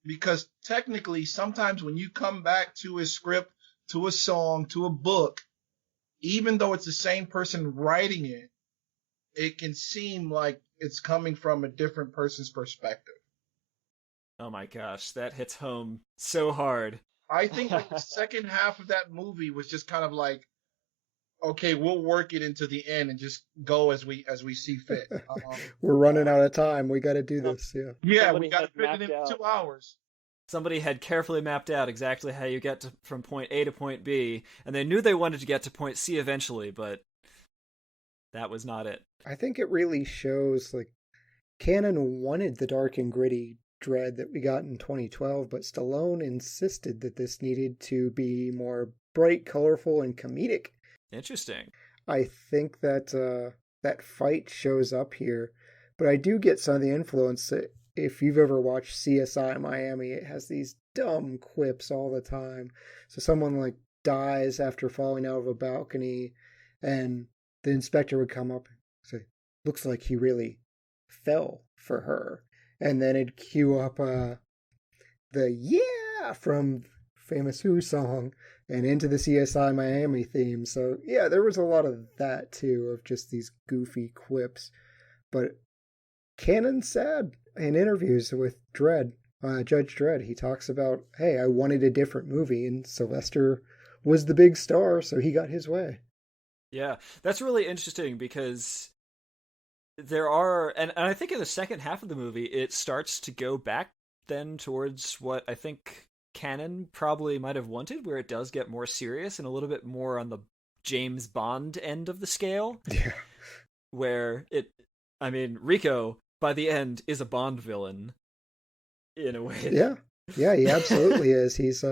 Because technically, sometimes when you come back to a script, to a song, to a book, even though it's the same person writing it, it can seem like it's coming from a different person's perspective. Oh my gosh, that hits home so hard. I think like the second half of that movie was just kind of like, okay, we'll work it into the end and just go as we see fit. We're running out of time. We got to do this. Yeah, we got to fit it in 2 hours. Somebody had carefully mapped out exactly how you get from point A to point B, and they knew they wanted to get to point C eventually, but that was not it. I think it really shows, like, Cannon wanted the dark and gritty Dredd that we got in 2012, but Stallone insisted that this needed to be more bright, colorful, and comedic. Interesting. I think that that fight shows up here, but I do get some of the influence. If you've ever watched CSI Miami, it has these dumb quips all the time. So someone like dies after falling out of a balcony, and the inspector would come up and say, "Looks like he really fell for her." And then it'd cue up the "Yeah" from Famous Who song and into the CSI Miami theme. So yeah, there was a lot of that too, of just these goofy quips. But Cannon said in interviews with Dredd, Judge Dredd, he talks about, hey, I wanted a different movie, and Sylvester was the big star, so he got his way. Yeah, that's really interesting because there are, and I think in the second half of the movie, it starts to go back then towards what I think Cannon probably might have wanted, where it does get more serious and a little bit more on the James Bond end of the scale. Yeah. Where Rico, by the end, is a Bond villain in a way. Yeah, he absolutely is. He's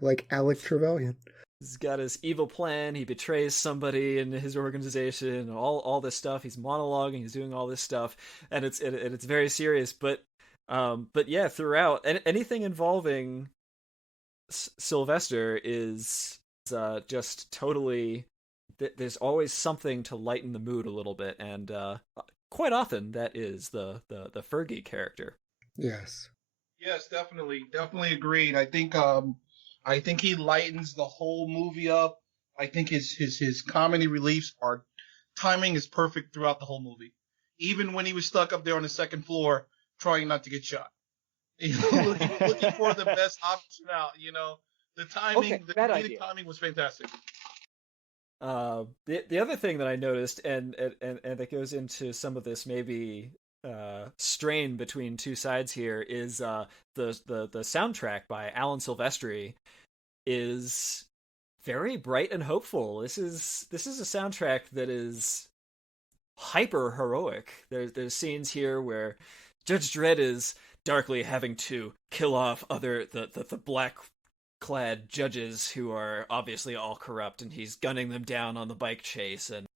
like Alec Trevelyan. He's got his evil plan. He betrays somebody in his organization. All this stuff. He's monologuing. He's doing all this stuff, and it's very serious. But yeah, throughout, and anything involving Sylvester is just totally. There's always something to lighten the mood a little bit, and quite often that is the Fergie character. Yes. Yes, definitely agreed. I think he lightens the whole movie up. I think his comedy reliefs timing is perfect throughout the whole movie. Even when he was stuck up there on the second floor trying not to get shot. Looking for the best option out, The timing, the comedic timing was fantastic. The other thing that I noticed, and that goes into some of this maybe strain between two sides here, is the soundtrack by Alan Silvestri is very bright and hopeful. This is a soundtrack that is hyper heroic. There's scenes here where Judge Dredd is darkly having to kill off the black clad judges who are obviously all corrupt, and he's gunning them down on the bike chase, and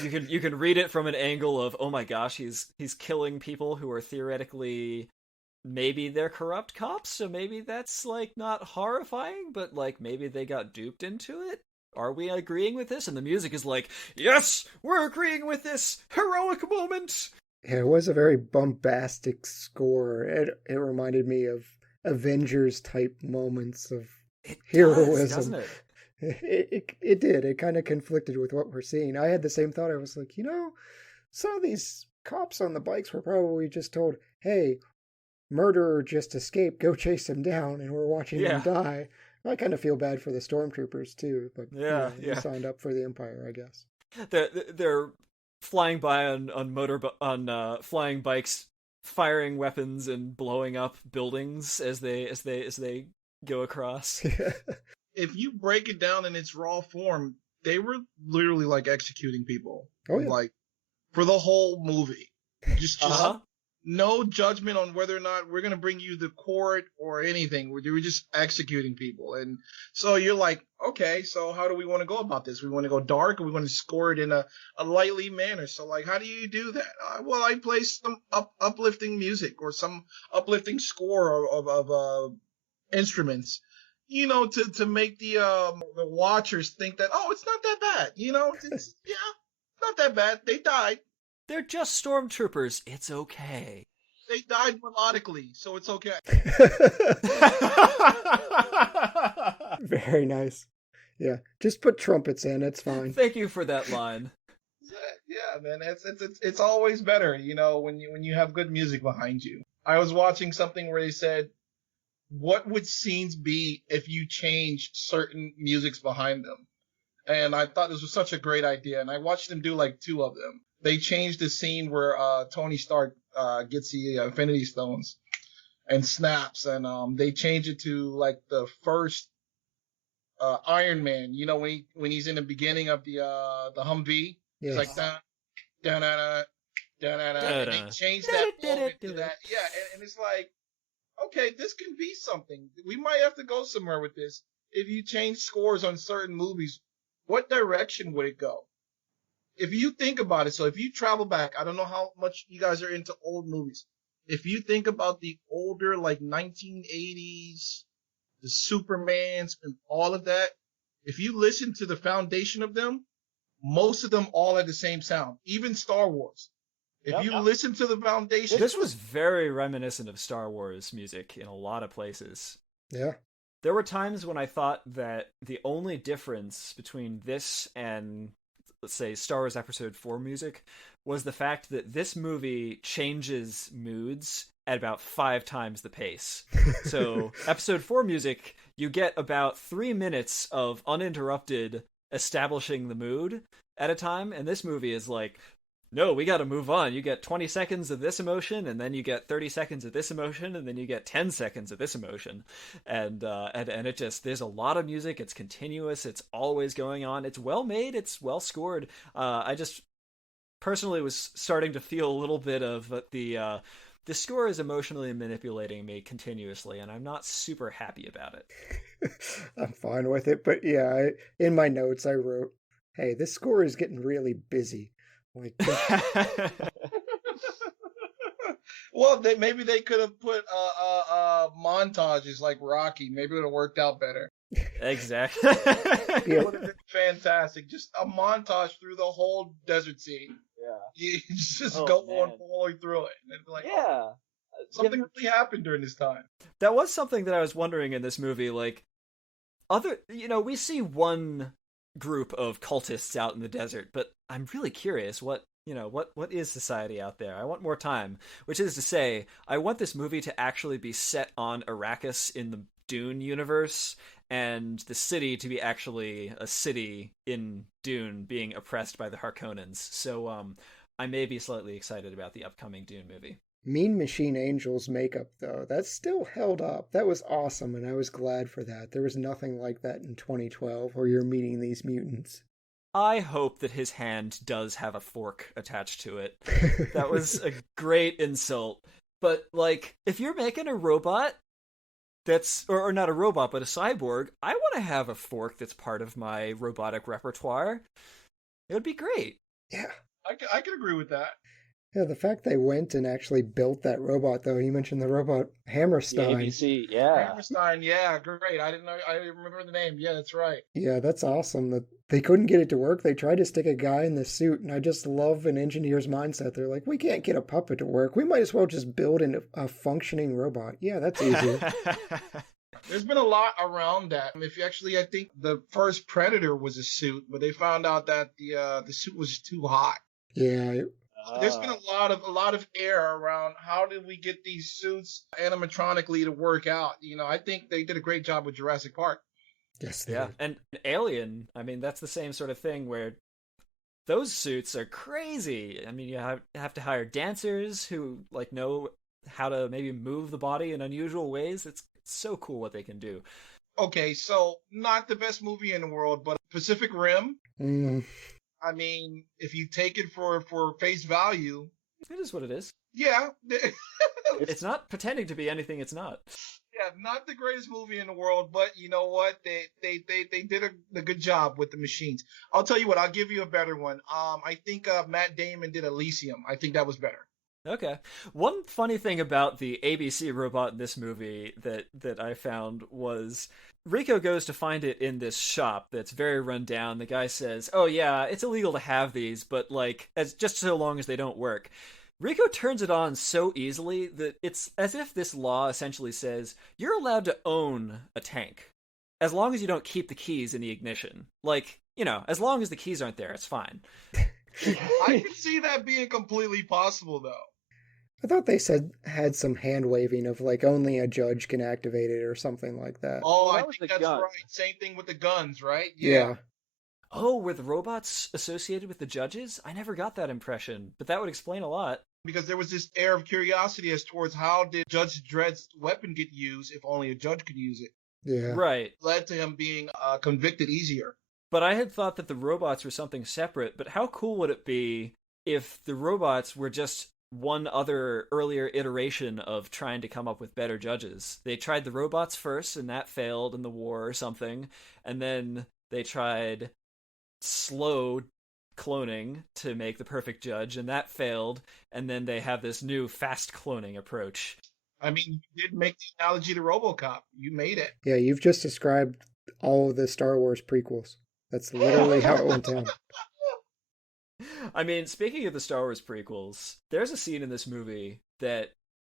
you can read it from an angle of, oh my gosh, he's killing people who are theoretically, maybe they're corrupt cops, so maybe that's like not horrifying, but like maybe they got duped into it. Are we agreeing with this? And the music is like, yes, we're agreeing with this heroic moment. Yeah, it was a very bombastic score. It reminded me of Avengers type moments of heroism. Doesn't it? It did. It kind of conflicted with what we're seeing. I had the same thought. I was like, some of these cops on the bikes were probably just told, hey, murderer just escaped, go chase him down, and we're watching them die. I kind of feel bad for the stormtroopers too, but they signed up for the Empire, I guess. They're flying by on flying bikes, firing weapons and blowing up buildings as they go across. If you break it down in its raw form, they were literally like executing people. Oh, yeah. Like for the whole movie. Just no judgment on whether or not we're going to bring you to court or anything. We're just executing people. And so you're like, okay, so how do we want to go about this? We want to go dark, or we want to score it in a lightly manner. So like, how do you do that? Well, I play some uplifting music or some uplifting score of instruments, to make the watchers think that, oh, it's not that bad. It's not that bad. They died. They're just stormtroopers. It's okay. They died melodically, so it's okay. Very nice. Yeah, just put trumpets in. It's fine. Thank you for that line. Yeah, man, it's always better, when you have good music behind you. I was watching something where they said, what would scenes be if you changed certain musics behind them? And I thought this was such a great idea, and I watched them do like 2 of them. They changed the scene where Tony Stark gets the Infinity Stones and snaps, and they changed it to like the first Iron Man. When he's in the beginning of the Humvee, yes. It's like da da da da da da. And they changed that moment to that. Yeah, and it's like, okay, this can be something. We might have to go somewhere with this. If you change scores on certain movies, what direction would it go? If you think about it, so if you travel back, I don't know how much you guys are into old movies. If you think about the older, like 1980s, the Supermans and all of that, if you listen to the foundation of them, most of them all had the same sound, even Star Wars. If you listen to the foundation... This was very reminiscent of Star Wars music in a lot of places. Yeah. There were times when I thought that the only difference between this and, let's say, Star Wars Episode 4 music was the fact that this movie changes moods at about 5 times the pace. So Episode 4 music, you get about 3 minutes of uninterrupted establishing the mood at a time, and this movie is like, no, we gotta move on. You get 20 seconds of this emotion, and then you get 30 seconds of this emotion, and then you get 10 seconds of this emotion. And it just, there's a lot of music, it's continuous, it's always going on, it's well made, it's well scored. I just personally was starting to feel a little bit of the score is emotionally manipulating me continuously, and I'm not super happy about it. I'm fine with it, but yeah, in my notes I wrote, hey, this score is getting really busy. Like, well, maybe they could have put montages like Rocky. Maybe it would have worked out better. Exactly. It would have been fantastic. Just a montage through the whole desert scene. Yeah. You just go on following through it. And like, yeah. Something really happened during this time. That was something that I was wondering in this movie. Like, we see one group of cultists out in the desert, but I'm really curious what is society out there. I want more time, which is to say, I want this movie to actually be set on Arrakis in the Dune universe, and the city to be actually a city in Dune being oppressed by the Harkonnens. So I may be slightly excited about the upcoming Dune movie. Mean Machine Angel's makeup, though, that still held up. That was awesome, and I was glad for that. There was nothing like that in 2012 where you're meeting these mutants. I hope that his hand does have a fork attached to it. That was a great insult. But, like, if you're making a robot, that's, or not a robot, but a cyborg, I want to have a fork that's part of my robotic repertoire. It would be great. Yeah. I can agree with that. Yeah, the fact they went and actually built that robot, though. You mentioned the robot The Hammerstein. ABC, yeah. Hammerstein, yeah, great. I didn't know. I didn't remember the name. Yeah, that's right. Yeah, that's awesome. That they couldn't get it to work. They tried to stick a guy in the suit, and I just love an engineer's mindset. They're like, we can't get a puppet to work. We might as well just build a functioning robot. Yeah, that's easier. There's been a lot around that. If you actually, I think the first Predator was a suit, but they found out that the suit was too hot. Yeah, There's been a lot of air around how did we get these suits animatronically to work out. I think they did a great job with Jurassic Park. yes, Yeah, and Alien, I mean, that's the same sort of thing where those suits are crazy. I mean, you have to hire dancers who know how to maybe move the body in unusual ways. It's so cool what they can do. Okay, so not the best movie in the world, but Pacific Rim. Mm, I mean, if you take it for face value, It is what it is. yeah, It's not pretending to be anything it's not. yeah, not the greatest movie in the world, but you know what? They did a good job with the machines. I'll tell you what, I'll give you a better one. I think Matt Damon did Elysium. I think that was better. Okay. One funny thing about the ABC robot in this movie that I found was Rico goes to find it in this shop that's very run down. The guy says, "Oh yeah, it's illegal to have these, but as just so long as they don't work." Rico turns it on so easily that it's as if this law essentially says you're allowed to own a tank as long as you don't keep the keys in the ignition. As long as the keys aren't there, it's fine. I could see that being completely possible, though. I thought they had some hand waving of only a judge can activate it or something like that. Oh, Well, that I was think the that's gun. right. Same thing with the guns, right? Yeah. Oh, were the robots associated with the judges? I never got that impression, but that would explain a lot. Because there was this air of curiosity as towards how did Judge Dredd's weapon get used if only a judge could use it. Yeah. Right. Led to him being convicted easier. But I had thought that the robots were something separate, but how cool would it be if the robots were just one other earlier iteration of trying to come up with better judges? They tried the robots first, and that failed in the war or something, and then they tried slow cloning to make the perfect judge, and that failed, and then they have this new fast cloning approach. I mean, you did make the analogy to RoboCop. You made it. Yeah, you've just described all of the Star Wars prequels. That's literally how it went down. I mean, speaking of the Star Wars prequels, there's a scene in this movie that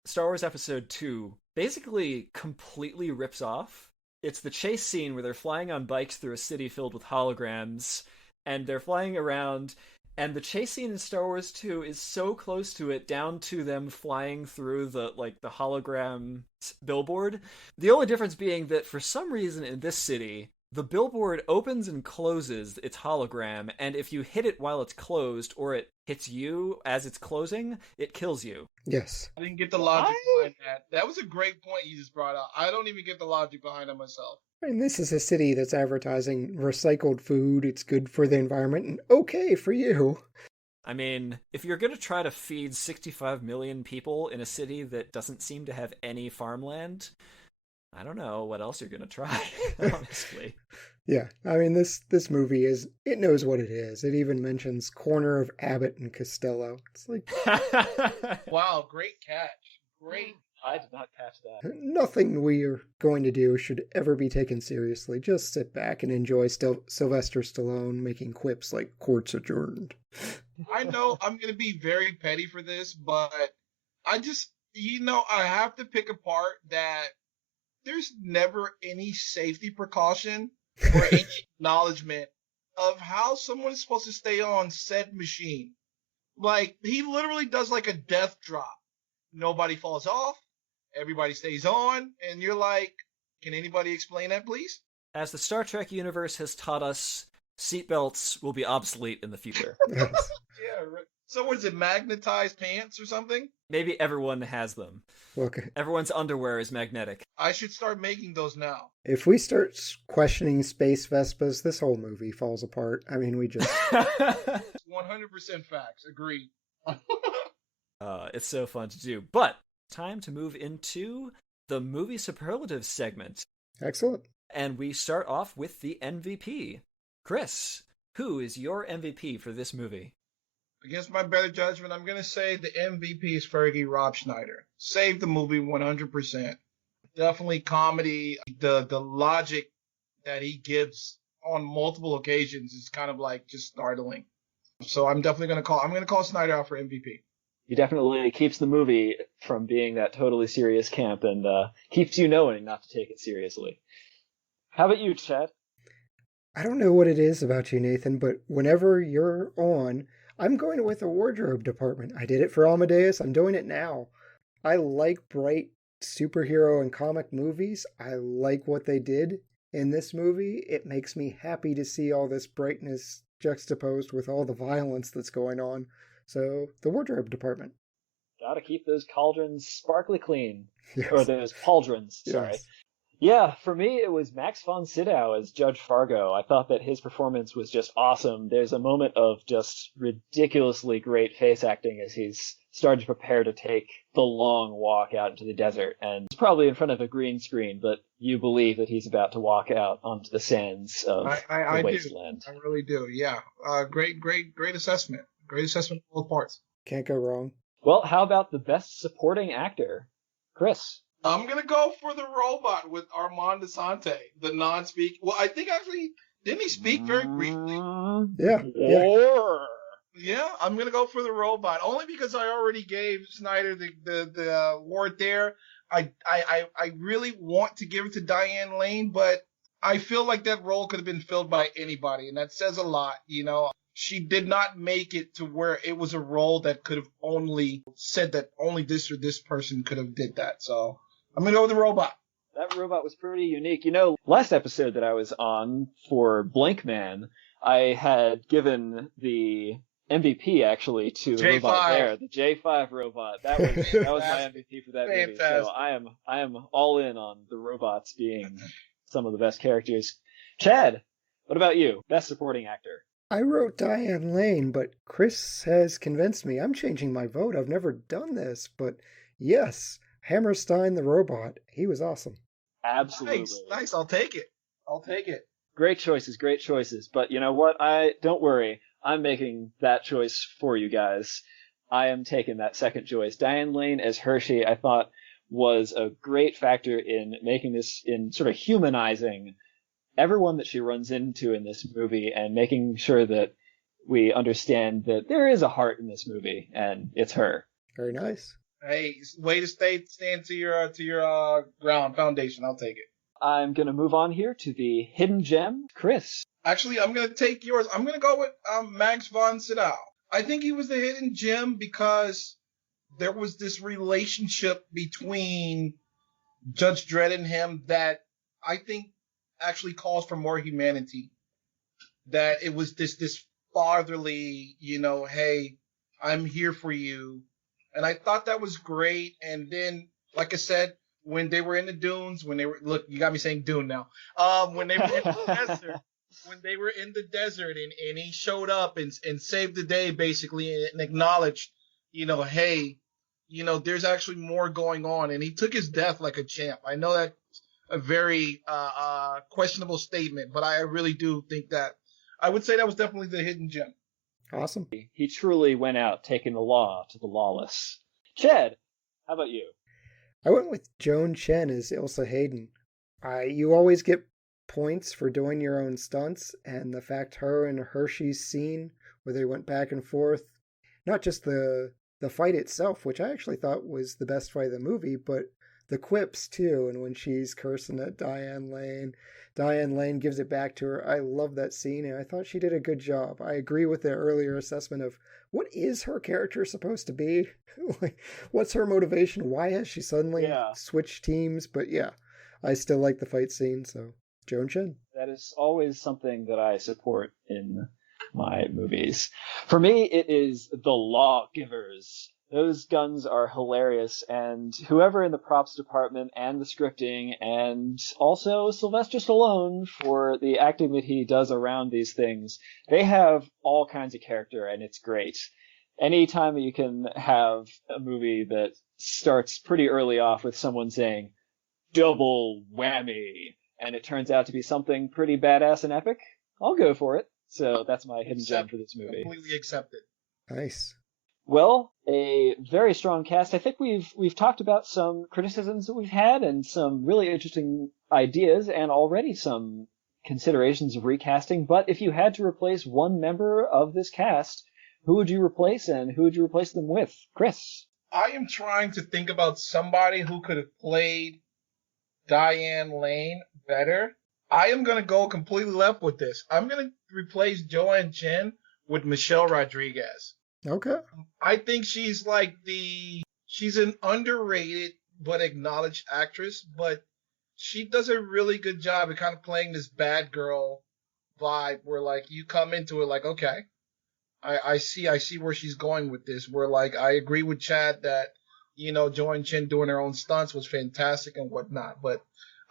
Star Wars Episode 2 basically completely rips off. It's the chase scene where they're flying on bikes through a city filled with holograms, and they're flying around, and the chase scene in Star Wars 2 is so close to it, down to them flying through the hologram billboard. The only difference being that for some reason in this city, the billboard opens and closes its hologram, and if you hit it while it's closed, or it hits you as it's closing, it kills you. Yes. I didn't get the logic behind that. That was a great point you just brought out. I don't even get the logic behind it myself. And this is a city that's advertising recycled food. It's good for the environment and okay for you. I mean, if you're going to try to feed 65 million people in a city that doesn't seem to have any farmland, I don't know what else you're going to try, honestly. Yeah, I mean, this movie it knows what it is. It even mentions corner of Abbott and Costello. It's like, Wow, great catch. Great. I did not catch that. nothing we are going to do should ever be taken seriously. Just sit back and enjoy Sylvester Stallone making quips like court's adjourned. I know I'm going to be very petty for this, but I just, I have to pick apart that there's never any safety precaution or any acknowledgement of how someone is supposed to stay on said machine. He literally does a death drop. Nobody falls off. Everybody stays on. And you're like, can anybody explain that, please? As the Star Trek universe has taught us, seatbelts will be obsolete in the future. Yeah. Right. So what is it, magnetized pants or something? Maybe everyone has them. Look, Everyone's underwear is magnetic. I should start making those now. if we start questioning space Vespas, this whole movie falls apart. I mean, we just... 100% facts. Agreed. It's so fun to do. But time to move into the movie superlatives segment. Excellent. And we start off with the MVP. Chris, who is your MVP for this movie? Against my better judgment, I'm going to say the MVP is Fergie Rob Schneider. Saved the movie 100%. Definitely comedy. The logic that he gives on multiple occasions is kind of like just startling. So I'm definitely going to call Schneider out for MVP. He definitely keeps the movie from being that totally serious camp and keeps you knowing not to take it seriously. How about you, Chad? I don't know what it is about you, Nathan, but whenever you're on, I'm going with the wardrobe department. I did it for Amadeus. I'm doing it now. I like bright superhero and comic movies. I like what they did in this movie. It makes me happy to see all this brightness juxtaposed with all the violence that's going on. So, the wardrobe department. Gotta keep those cauldrons sparkly clean. Yes. Or those pauldrons, sorry. Yes. Yeah, for me, it was Max von Sydow as Judge Fargo. I thought that his performance was just awesome. There's a moment of just ridiculously great face acting as he's starting to prepare to take the long walk out into the desert. And it's probably in front of a green screen, but you believe that he's about to walk out onto the sands of the wasteland. I really do, yeah. Great assessment. Great assessment of both parts. Can't go wrong. Well, how about the best supporting actor? Chris? I'm going to go for the robot with Armand Assante, the non-speak. Well, I think actually, didn't he speak very briefly? Yeah. Yeah, I'm going to go for the robot, only because I already gave Schneider the award there. I really want to give it to Diane Lane, but I feel like that role could have been filled by anybody, and that says a lot, you know. She did not make it to where it was a role that could have only said that only this or this person could have did that. So I'm going to go with the robot. That robot was pretty unique. You know, last episode that I was on for Blank Man, I had given the MVP actually to the J5. robot there, the J5 robot. That was my MVP for that movie. So I am all in on the robots being some of the best characters. Chad, what about you? Best supporting actor? I wrote Diane Lane, but Chris has convinced me. I'm changing my vote. I've never done this, but yes, Hammerstein the robot. He was awesome. Absolutely. Nice. I'll take it. Great choices. But you know what? Don't worry. I'm making that choice for you guys. I am taking that second choice. Diane Lane as Hershey, I thought, was a great factor in making this, in sort of humanizing everyone that she runs into in this movie and making sure that we understand that there is a heart in this movie and it's her. Very nice. Hey, way to stand to your ground foundation. I'll take it. I'm going to move on here to the hidden gem. Chris. Actually, I'm going to take yours. I'm going to go with Max von Sydow. I think he was the hidden gem because there was this relationship between Judge Dredd and him that I think actually calls for more humanity. That it was this fatherly, you know, hey, I'm here for you. And I thought that was great. And then, like I said, when they were in the dunes, look, you got me saying dune now. When they were in the desert, and he showed up and saved the day basically and acknowledged, you know, hey, you know, there's actually more going on. And he took his death like a champ. I know that's a very questionable statement, but I really do think that I would say that was definitely the hidden gem. Awesome. He truly went out taking the law to the lawless. Chad, how about you? I went with Joan Chen as Elsa Hayden. You always get points for doing your own stunts, and the fact her and Hershey's scene where they went back and forth, not just the fight itself, which I actually thought was the best fight of the movie, but the quips too, and when she's cursing at Diane Lane gives it back to her. I love that scene, and I thought she did a good job. I agree with the earlier assessment of what is her character supposed to be? Like, what's her motivation? Why has she suddenly switched teams? But yeah, I still like the fight scene, so Joan Chen. That is always something that I support in my movies. For me, it is the Lawgivers. Those guns are hilarious, and whoever in the props department and the scripting, and also Sylvester Stallone for the acting that he does around these things, they have all kinds of character, and it's great. Anytime you can have a movie that starts pretty early off with someone saying, double whammy, and it turns out to be something pretty badass and epic, I'll go for it. So that's my hidden gem for this movie. Completely accepted. Nice. Well, a very strong cast. I think we've talked about some criticisms that we've had and some really interesting ideas and already some considerations of recasting. But if you had to replace one member of this cast, who would you replace and who would you replace them with? Chris? I am trying to think about somebody who could have played Diane Lane better. I am going to go completely left with this. I'm going to replace Joanne Chen with Michelle Rodriguez. Okay. I think she's an underrated but acknowledged actress, but she does a really good job at kind of playing this bad girl vibe where like you come into it like, okay, I see where she's going with this, where like I agree with Chad that, Joanne Chen doing her own stunts was fantastic and whatnot, but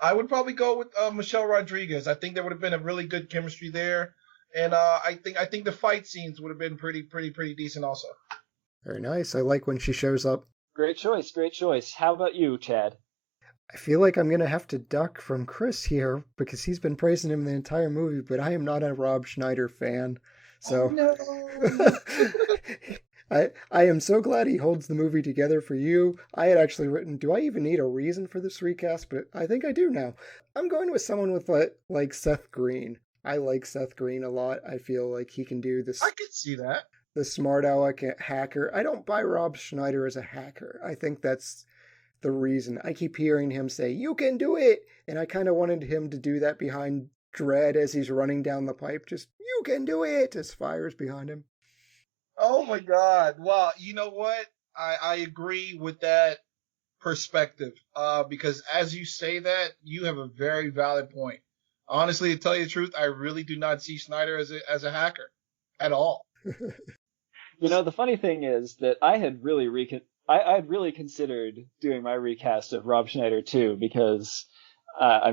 I would probably go with Michelle Rodriguez. I think there would have been a really good chemistry there. And I think the fight scenes would have been pretty decent also. Very nice. I like when she shows up. Great choice, great choice. How about you, Chad? I feel like I'm going to have to duck from Chris here because he's been praising him the entire movie, but I am not a Rob Schneider fan. So I am so glad he holds the movie together for you. I had actually written, do I even need a reason for this recast? But I think I do now. I'm going with someone with like Seth Green. I like Seth Green a lot. I feel like he can do this. I could see that. The smart aleck hacker. I don't buy Rob Schneider as a hacker. I think that's the reason. I keep hearing him say, you can do it! And I kind of wanted him to do that behind Dredd as he's running down the pipe. Just, you can do it! As fire's behind him. Oh my God. Well, you know what? I agree with that perspective. Because as you say that, you have a very valid point. Honestly, to tell you the truth, I really do not see Schneider as a hacker at all. The funny thing is that I had really considered doing my recast of Rob Schneider too, because I'm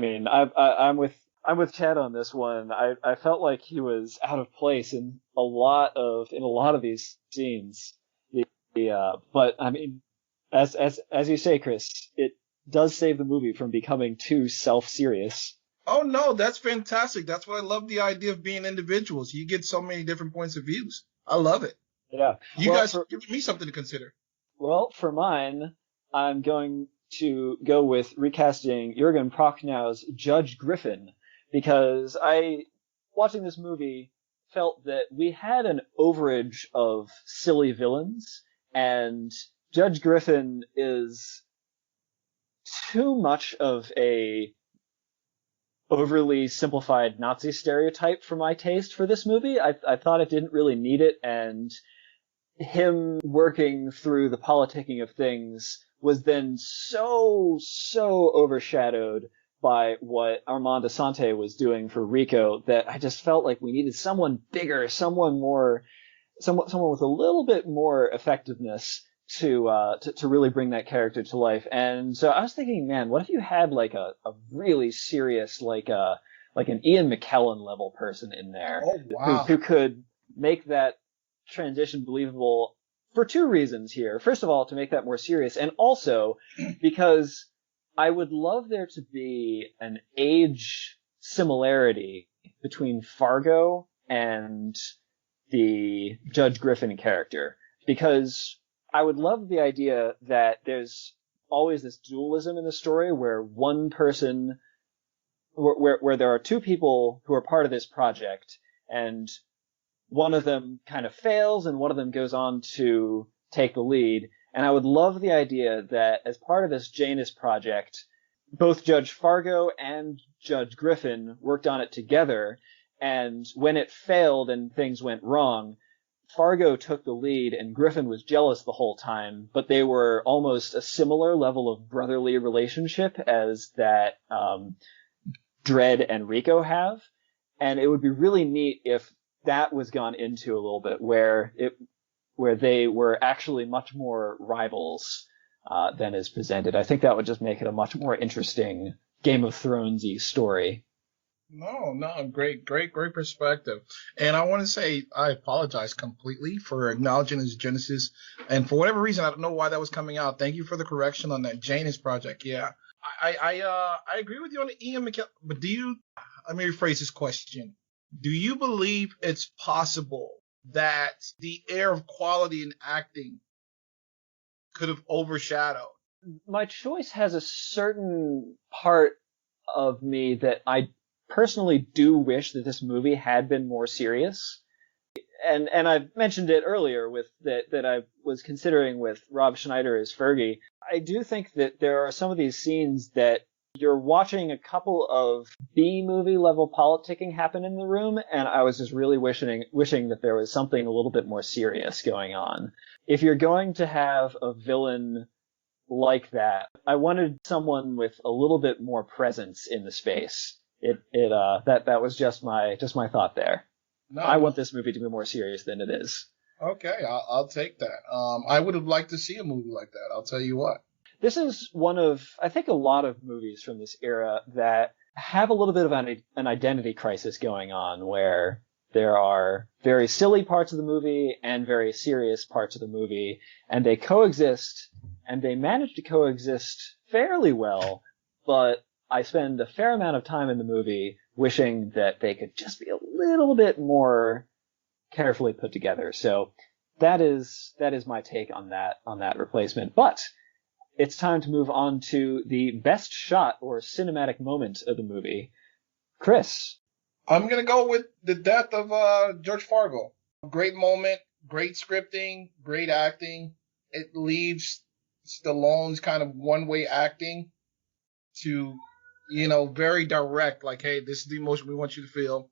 with Chad on this one. I felt like he was out of place in a lot of these scenes. But I mean, as you say, Chris, it does save the movie from becoming too self-serious. Oh no, that's fantastic. That's what I love, the idea of being individuals. You get so many different points of views. I love it. Yeah. You guys are giving me something to consider. Well, for mine, I'm going to go with recasting Jürgen Prochnow's Judge Griffin, because watching this movie, felt that we had an overage of silly villains, and Judge Griffin is too much of a overly simplified Nazi stereotype for my taste for this movie. I thought it didn't really need it, and him working through the politicking of things was then so overshadowed by what Armand Assante was doing for Rico that I just felt like we needed someone bigger, someone with a little bit more effectiveness to really bring that character to life. And so I was thinking, man, what if you had like a really serious, like an Ian McKellen level person in there, oh, wow. who could make that transition believable for two reasons here. First of all, to make that more serious, and also because I would love there to be an age similarity between Fargo and the Judge Griffin character, because I would love the idea that there's always this dualism in the story where one person, where there are two people who are part of this project, and one of them kind of fails and one of them goes on to take the lead. And I would love the idea that as part of this Janus project, both Judge Fargo and Judge Griffin worked on it together, and when it failed and things went wrong, Fargo took the lead and Griffin was jealous the whole time, but they were almost a similar level of brotherly relationship as that Dredd and Rico have. And it would be really neat if that was gone into a little bit, where they were actually much more rivals than is presented. I think that would just make it a much more interesting Game of Thrones-y story. No, great perspective. And I want to say I apologize completely for acknowledging his Genesis. And for whatever reason, I don't know why that was coming out. Thank you for the correction on that Janus project. Yeah, I agree with you on the Ian McKellen, but let me rephrase this question. Do you believe it's possible that the air of quality in acting could have overshadowed? My choice has a certain part of me that I personally do wish that this movie had been more serious. And I've mentioned it earlier with that I was considering with Rob Schneider as Fergie. I do think that there are some of these scenes that you're watching a couple of B-movie level politicking happen in the room, and I was just really wishing that there was something a little bit more serious going on. If you're going to have a villain like that, I wanted someone with a little bit more presence in the space. That was just my thought there. No, I want this movie to be more serious than it is. Okay, I'll take that. I would have liked to see a movie like that. I'll tell you what. This is one of, I think, a lot of movies from this era that have a little bit of an identity crisis going on, where there are very silly parts of the movie and very serious parts of the movie, and they coexist, and they manage to coexist fairly well, but I spend a fair amount of time in the movie wishing that they could just be a little bit more carefully put together. So that is my take on that replacement. But it's time to move on to the best shot or cinematic moment of the movie. Chris. I'm going to go with the death of George Fargo. Great moment, great scripting, great acting. It leaves Stallone's kind of one-way acting to, very direct, like, hey, this is the emotion we want you to feel.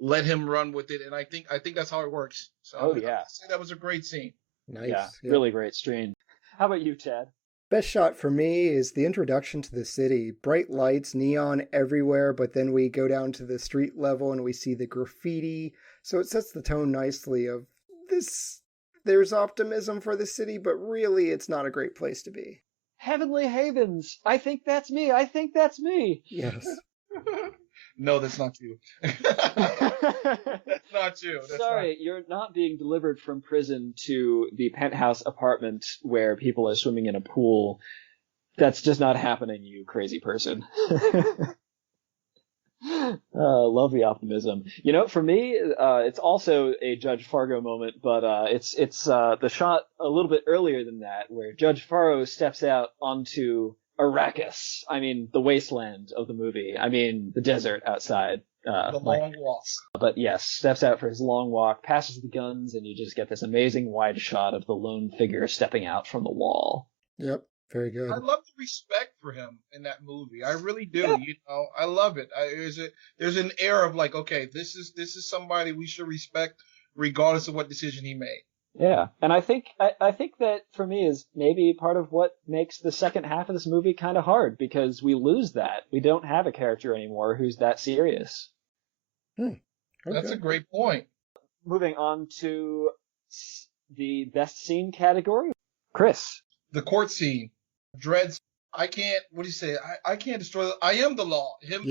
Let him run with it. And I think that's how it works. So oh, yeah. I'd say that was a great scene. Nice. Yeah, yeah. Really great scene. How about you, Chad? Best shot for me is the introduction to the city. Bright lights, neon everywhere, but then we go down to the street level and we see the graffiti. So it sets the tone nicely of this. There's optimism for the city, but really it's not a great place to be. Heavenly Havens. I think that's me. I think that's me. Yes. No, that's not you. That's not you. Sorry, you're not being delivered from prison to the penthouse apartment where people are swimming in a pool. That's just not happening, you crazy person. Love the optimism. For me, it's also a Judge Fargo moment, but it's the shot a little bit earlier than that, where Judge Fargo steps out onto Arrakis. I mean, the wasteland of the movie. I mean, the desert outside. The long walk. But yes, steps out for his long walk, passes the guns, and you just get this amazing wide shot of the lone figure stepping out from the wall. Yep, very good. I love the respect for him in that movie. I really do. Yeah. I love it. There's an air of like, okay, this is somebody we should respect regardless of what decision he made. Yeah, and I think that for me is maybe part of what makes the second half of this movie kind of hard, because we lose that. We don't have a character anymore who's that serious. Okay. That's a great point. Moving on to the best scene category, Chris. The court scene, Dredd's. I can't. What do you say? I can't destroy. I am the law. Him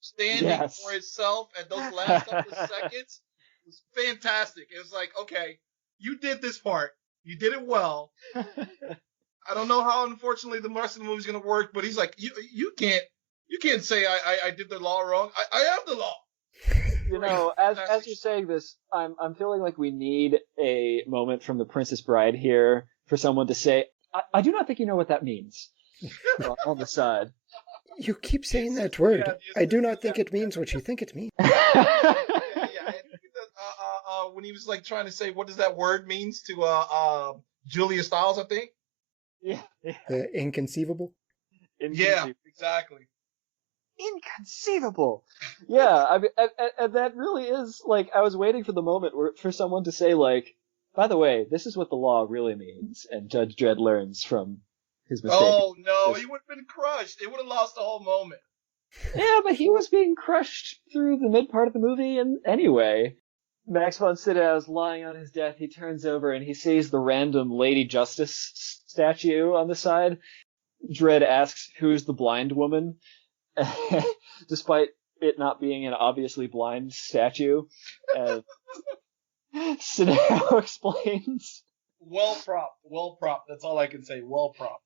standing for himself at those last couple of seconds was fantastic. It was like, okay. You did this part. You did it well. I don't know how, unfortunately, the rest of the movie's gonna work, but he's like, you can't say I did the law wrong. I am the law. As you're saying this, I'm feeling like we need a moment from The Princess Bride here for someone to say, I do not think you know what that means. On the side. You keep saying that word. I do not think it means what you think it means. When he was like trying to say what does that word means to Julia Stiles, I think. Yeah. Inconceivable. Yeah, exactly. Inconceivable. Yeah, I mean, and that really is like, I was waiting for the moment for someone to say like, by the way, this is what the law really means, and Judge Dredd learns from his mistake. Oh no, he would have been crushed. It would have lost the whole moment. Yeah, but he was being crushed through the mid part of the movie, and anyway. Max von Sydow is lying on his death. He turns over and he sees the random Lady Justice statue on the side. Dredd asks, "Who's the blind woman?" Despite it not being an obviously blind statue. Sydow explains. Well propped. That's all I can say. Well propped.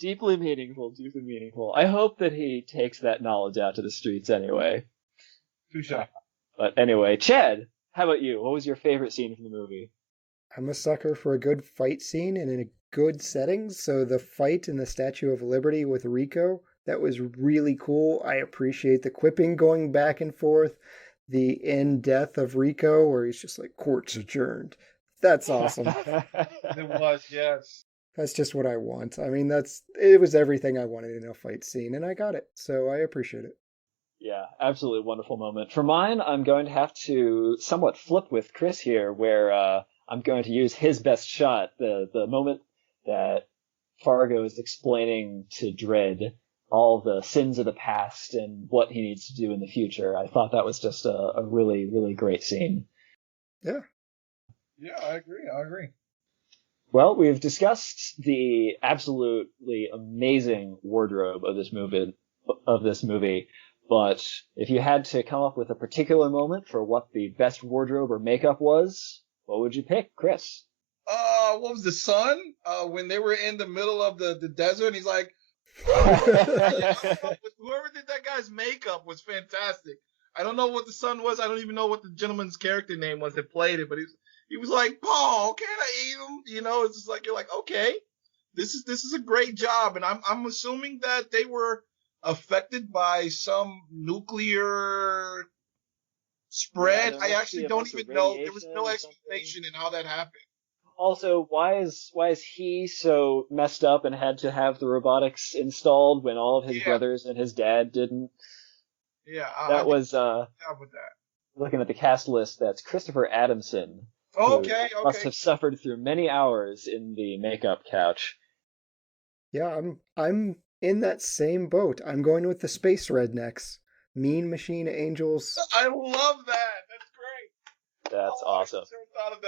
Deeply meaningful, deeply meaningful. I hope that he takes that knowledge out to the streets anyway. Touche. But anyway, Chad, how about you? What was your favorite scene from the movie? I'm a sucker for a good fight scene and in a good setting. So the fight in the Statue of Liberty with Rico, that was really cool. I appreciate the quipping going back and forth. The end death of Rico, where he's just like, court's adjourned. That's awesome. It was, yes. That's just what I want. I mean, it was everything I wanted in a fight scene, and I got it. So I appreciate it. Yeah, absolutely wonderful moment. For mine, I'm going to have to somewhat flip with Chris here, where I'm going to use his best shot, the moment that Fargo is explaining to Dredd all the sins of the past and what he needs to do in the future. I thought that was just a really, really great scene. Yeah. Yeah, I agree. Well, we've discussed the absolutely amazing wardrobe of this movie, but if you had to come up with a particular moment for what the best wardrobe or makeup was, what would you pick, Chris? What was the sun? When they were in the middle of the desert, and he's like, whoever did that guy's makeup was fantastic. I don't know what the sun was. I don't even know what the gentleman's character name was that played it, but he was like, Paul, can I eat him? You know, it's just like, you're like, okay, this is a great job. And I'm assuming that they were affected by some nuclear spread. Yeah, I actually don't even know. There was no explanation in how that happened. Also, why is he so messed up and had to have the robotics installed when all of his brothers and his dad didn't? Yeah, that was with that. Looking at the cast list. That's Christopher Adamson. Okay. Must have suffered through many hours in the makeup couch. Yeah, I'm in that same boat. I'm going with the space rednecks. Mean Machine Angels. I love that. That's great. That's awesome.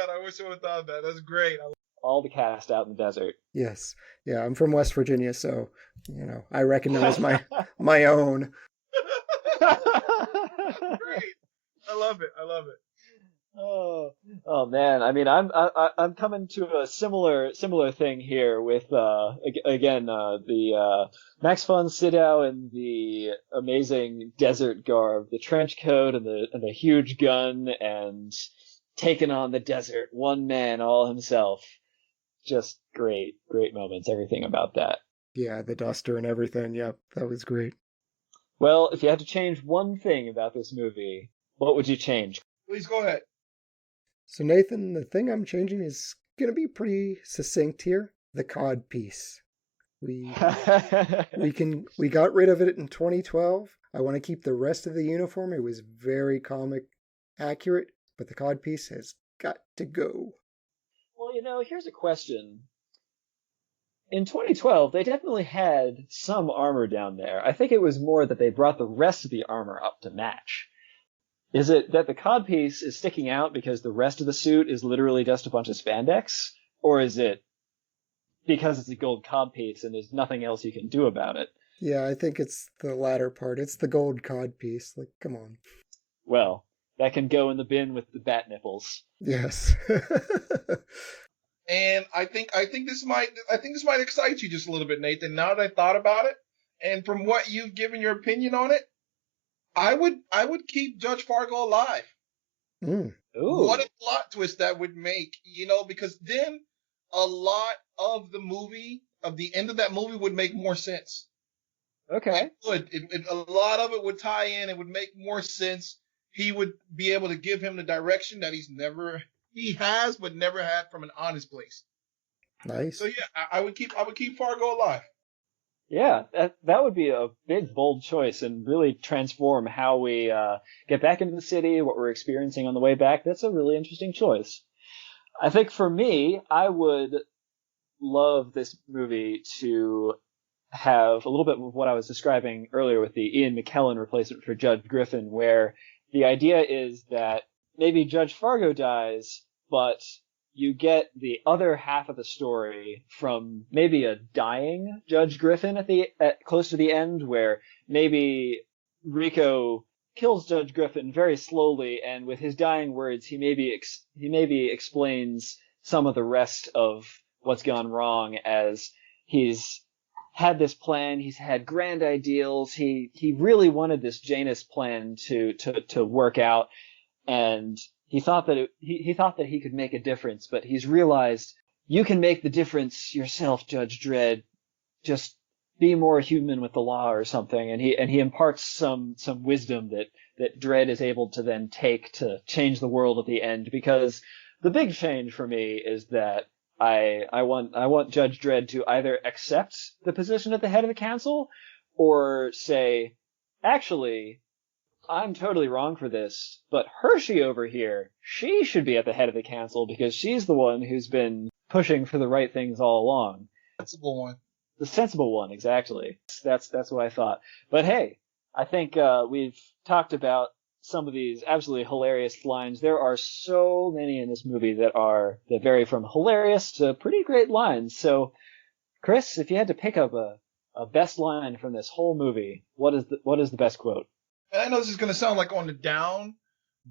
I wish I would have thought of that. That's great. All the cast out in the desert. Yes. Yeah, I'm from West Virginia, so, I recognize my own. That's great. I love it. Oh man! I mean, I'm coming to a similar thing here with the Max von Sydow and the amazing desert garb, the trench coat and the huge gun, and taking on the desert, one man all himself. Just great moments. Everything about that. Yeah, the duster and everything. Yep, that was great. Well, if you had to change one thing about this movie, what would you change? Please go ahead. So Nathan, the thing I'm changing is going to be pretty succinct here. The cod piece. We got rid of it in 2012. I want to keep the rest of the uniform. It was very comic accurate, but the cod piece has got to go. Well, here's a question. In 2012, they definitely had some armor down there. I think it was more that they brought the rest of the armor up to match. Is it that the codpiece is sticking out because the rest of the suit is literally just a bunch of spandex? Or is it because it's a gold codpiece and there's nothing else you can do about it? Yeah, I think it's the latter part. It's the gold codpiece. Like, come on. Well, that can go in the bin with the bat nipples. Yes. And I think this might excite you just a little bit, Nathan. Now that I thought about it, and from what you've given your opinion on it, I would keep Judge Fargo alive. Mm. Ooh. What a plot twist that would make, because then a lot of the end of that movie would make more sense. Okay. A lot of it would tie in. It would make more sense. He would be able to give him the direction that he has but never had from an honest place. Nice. So yeah, I would keep Fargo alive. Yeah, that would be a big, bold choice and really transform how we get back into the city, what we're experiencing on the way back. That's a really interesting choice. I think for me, I would love this movie to have a little bit of what I was describing earlier with the Ian McKellen replacement for Judge Griffin, where the idea is that maybe Judge Fargo dies, but you get the other half of the story from maybe a dying Judge Griffin at close to the end, where maybe Rico kills Judge Griffin very slowly, and with his dying words, he maybe explains some of the rest of what's gone wrong as he's had this plan. He's had grand ideals. He really wanted this Janus plan to work out, and he thought that he thought that he could make a difference. But he's realized you can make the difference yourself, Judge Dredd. Just be more human with the law or something. And he imparts some wisdom that Dredd is able to then take to change the world at the end. Because the big change for me is that I want Judge Dredd to either accept the position at the head of the council or say, actually, I'm totally wrong for this, but Hershey over here, she should be at the head of the council because she's the one who's been pushing for the right things all along. Sensible one. The sensible one, exactly. That's what I thought. But hey, I think we've talked about some of these absolutely hilarious lines. There are so many in this movie that vary from hilarious to pretty great lines. So, Chris, if you had to pick up a best line from this whole movie, what is the best quote? And I know this is gonna sound like on the down,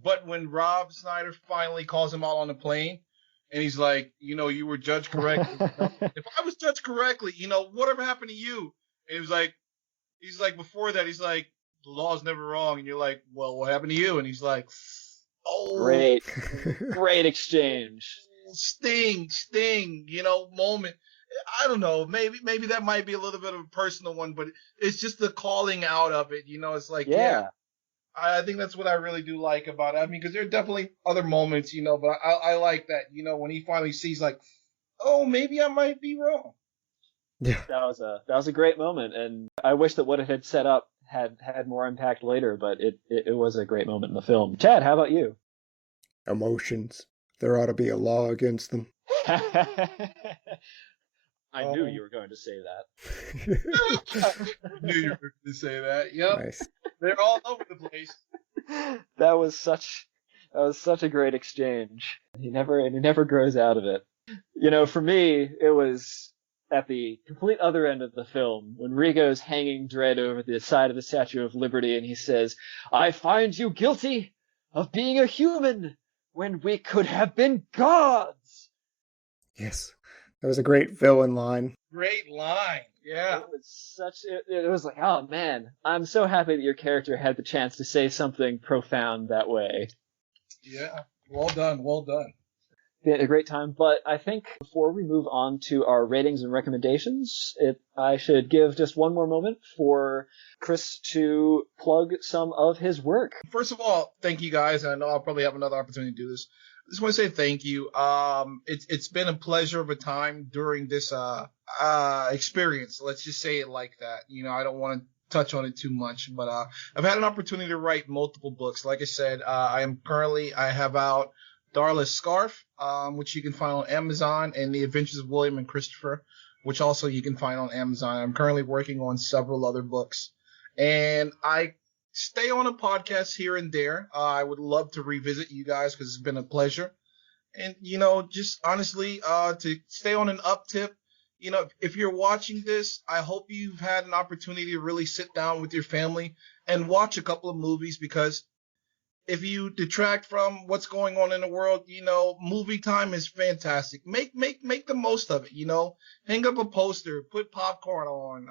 but when Rob Schneider finally calls him out on the plane, and he's like, you were judged correctly. If I was judged correctly, whatever happened to you? And he's like, before that, he's like, the law's never wrong. And you're like, well, what happened to you? And he's like, oh. Great exchange. Sting, moment. I don't know. Maybe that might be a little bit of a personal one, but it's just the calling out of it. It's like, yeah. I think that's what I really do like about it. I mean, because there are definitely other moments, but I like that, when he finally sees like, oh, maybe I might be wrong. Yeah. That was a great moment, and I wish that what it had set up had more impact later, but it was a great moment in the film. Chad, how about you? Emotions. There ought to be a law against them. I knew you were going to say that. I knew you were going to say that. Yep. Nice. They're all over the place. That was such a great exchange. He never grows out of it. For me, it was at the complete other end of the film when Rigo's hanging Dredd over the side of the Statue of Liberty and he says, "I find you guilty of being a human when we could have been gods." Yes. That was a great villain line. Great line. Yeah. It was like, oh man, I'm so happy that your character had the chance to say something profound that way. Yeah. Well done. We had a great time, but I think before we move on to our ratings and recommendations, I should give just one more moment for Chris to plug some of his work. First of all, thank you guys. I know I'll probably have another opportunity to do this. I just want to say thank you. It's been a pleasure of a time during this experience. Let's just say it like that. I don't want to touch on it too much, but I've had an opportunity to write multiple books. Like I said, I have out Darla's Scarf, which you can find on Amazon, and The Adventures of William and Christopher, which also you can find on Amazon. I'm currently working on several other books, and I stay on a podcast here and there. I would love to revisit you guys because it's been a pleasure. And, just honestly, to stay on an up tip, if you're watching this, I hope you've had an opportunity to really sit down with your family and watch a couple of movies, because if you detract from what's going on in the world, movie time is fantastic. Make the most of it, hang up a poster, put popcorn on,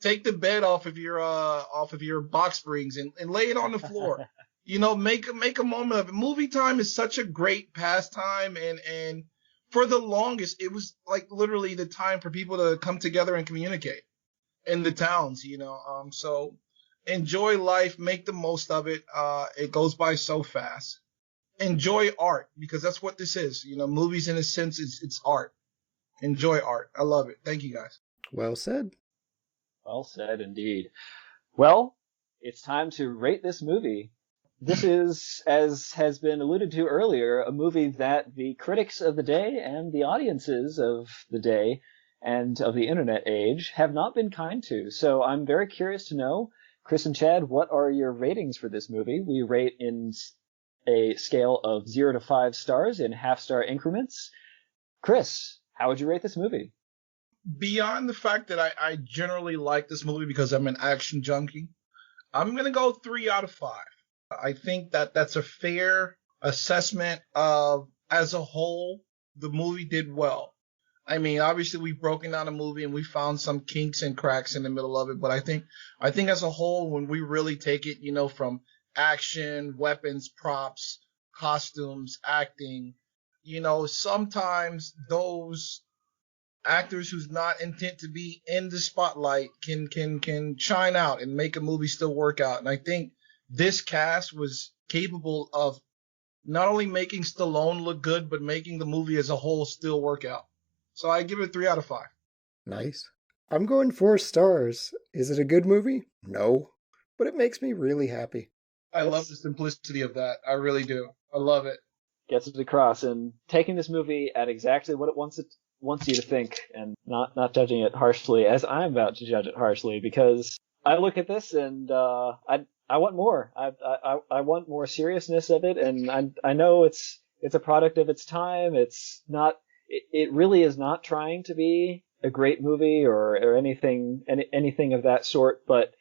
take the bed off of your box springs and lay it on the floor. Make a moment of it. Movie time is such a great pastime, and for the longest, it was like literally the time for people to come together and communicate in the towns. So enjoy life, make the most of it. It goes by so fast. Enjoy art, because that's what this is. Movies in a sense, it's art. Enjoy art. I love it. Thank you guys. Well said. Well said indeed. Well, it's time to rate this movie. This is, as has been alluded to earlier, a movie that the critics of the day and the audiences of the day and of the internet age have not been kind to. So I'm very curious to know, Chris and Chad, what are your ratings for this movie? We rate in a scale of 0 to 5 stars in half-star increments. Chris, how would you rate this movie? Beyond the fact that I generally like this movie because I'm an action junkie, I'm going to go 3 out of 5. I think that's a fair assessment of, as a whole, the movie did well. I mean, obviously we've broken down a movie and we found some kinks and cracks in the middle of it, but I think as a whole, when we really take it, from action, weapons, props, costumes, acting, sometimes those actors who's not intent to be in the spotlight can shine out and make a movie still work out. And I think this cast was capable of not only making Stallone look good, but making the movie as a whole still work out. So I give it 3 out of 5. Nice. I'm going 4 stars. Is it a good movie? No. But it makes me really happy. I love the simplicity of that. I really do. I love it. Gets it across, and taking this movie at exactly what it wants you to think, and not judging it harshly as I'm about to judge it harshly, because I look at this and I want more. I want more seriousness of it, and I know it's a product of its time. It's not. It really is not trying to be a great movie or anything of that sort. But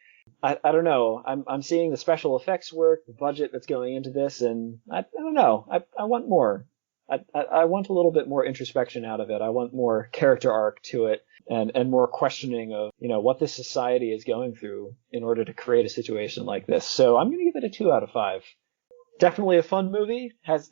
I don't know. I'm seeing the special effects work, the budget that's going into this, and I don't know. I want more. I want a little bit more introspection out of it. I want more character arc to it, and more questioning of what this society is going through in order to create a situation like this. So I'm going to give it a 2 out of 5. Definitely a fun movie. Has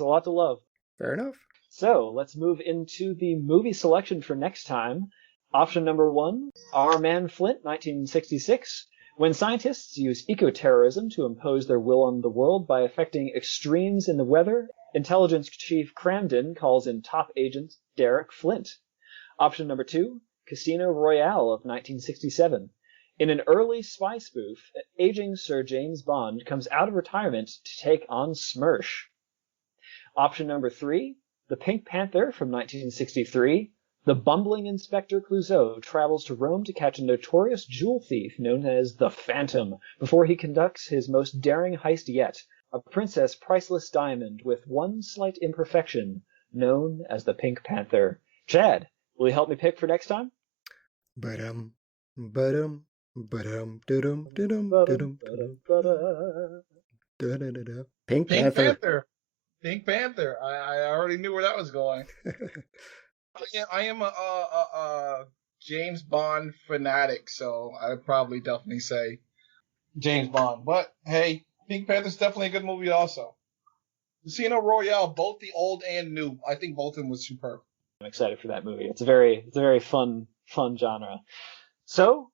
a lot to love. Fair enough. So let's move into the movie selection for next time. Option number 1, Armand Flint, 1966. When scientists use eco-terrorism to impose their will on the world by affecting extremes in the weather, Intelligence Chief Cramden calls in top agent Derek Flint. Option number 2, Casino Royale of 1967. In an early spy spoof, aging Sir James Bond comes out of retirement to take on Smersh. Option number 3, The Pink Panther from 1963. The bumbling Inspector Clouseau travels to Rome to catch a notorious jewel thief known as the Phantom before he conducts his most daring heist yet, a princess priceless diamond with one slight imperfection, known as the Pink Panther. Chad, will you help me pick for next time? Pink Panther. Pink Panther. I already knew where that was going. I am a James Bond fanatic, so I'd probably definitely say James Bond. But hey, Pink Panther's definitely a good movie also. Casino Royale, both the old and new. I think both of them was superb. I'm excited for that movie. It's a very fun genre. So,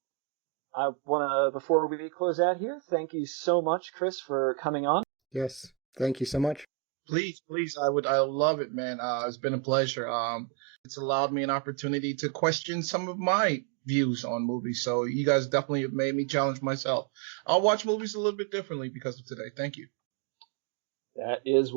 I want to, before we close out here, thank you so much, Chris, for coming on. Yes, thank you so much. Please, I love it, man. It's been a pleasure. It's allowed me an opportunity to question some of my views on movies. So you guys definitely have made me challenge myself. I'll watch movies a little bit differently because of today. Thank you. That is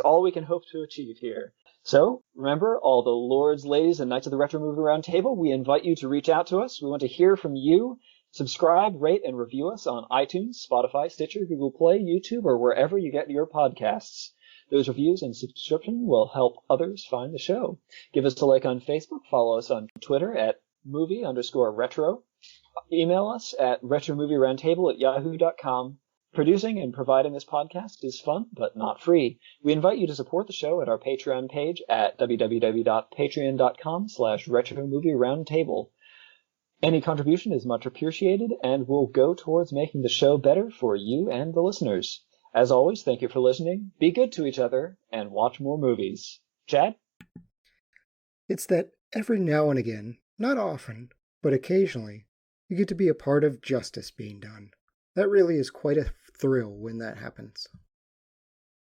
all we can hope to achieve here. So, remember, all the lords, ladies, and knights of the Retro Movie Roundtable, we invite you to reach out to us. We want to hear from you. Subscribe, rate, and review us on iTunes, Spotify, Stitcher, Google Play, YouTube, or wherever you get your podcasts. Those reviews and subscription will help others find the show. Give us a like on Facebook. Follow us on Twitter at movie_retro. Email us at retromovieroundtable@yahoo.com. Producing and providing this podcast is fun, but not free. We invite you to support the show at our Patreon page at www.patreon.com/retromovieroundtable. Any contribution is much appreciated and will go towards making the show better for you and the listeners. As always, thank you for listening, be good to each other, and watch more movies. Chad? It's that every now and again, not often, but occasionally, you get to be a part of justice being done. That really is quite a thrill when that happens.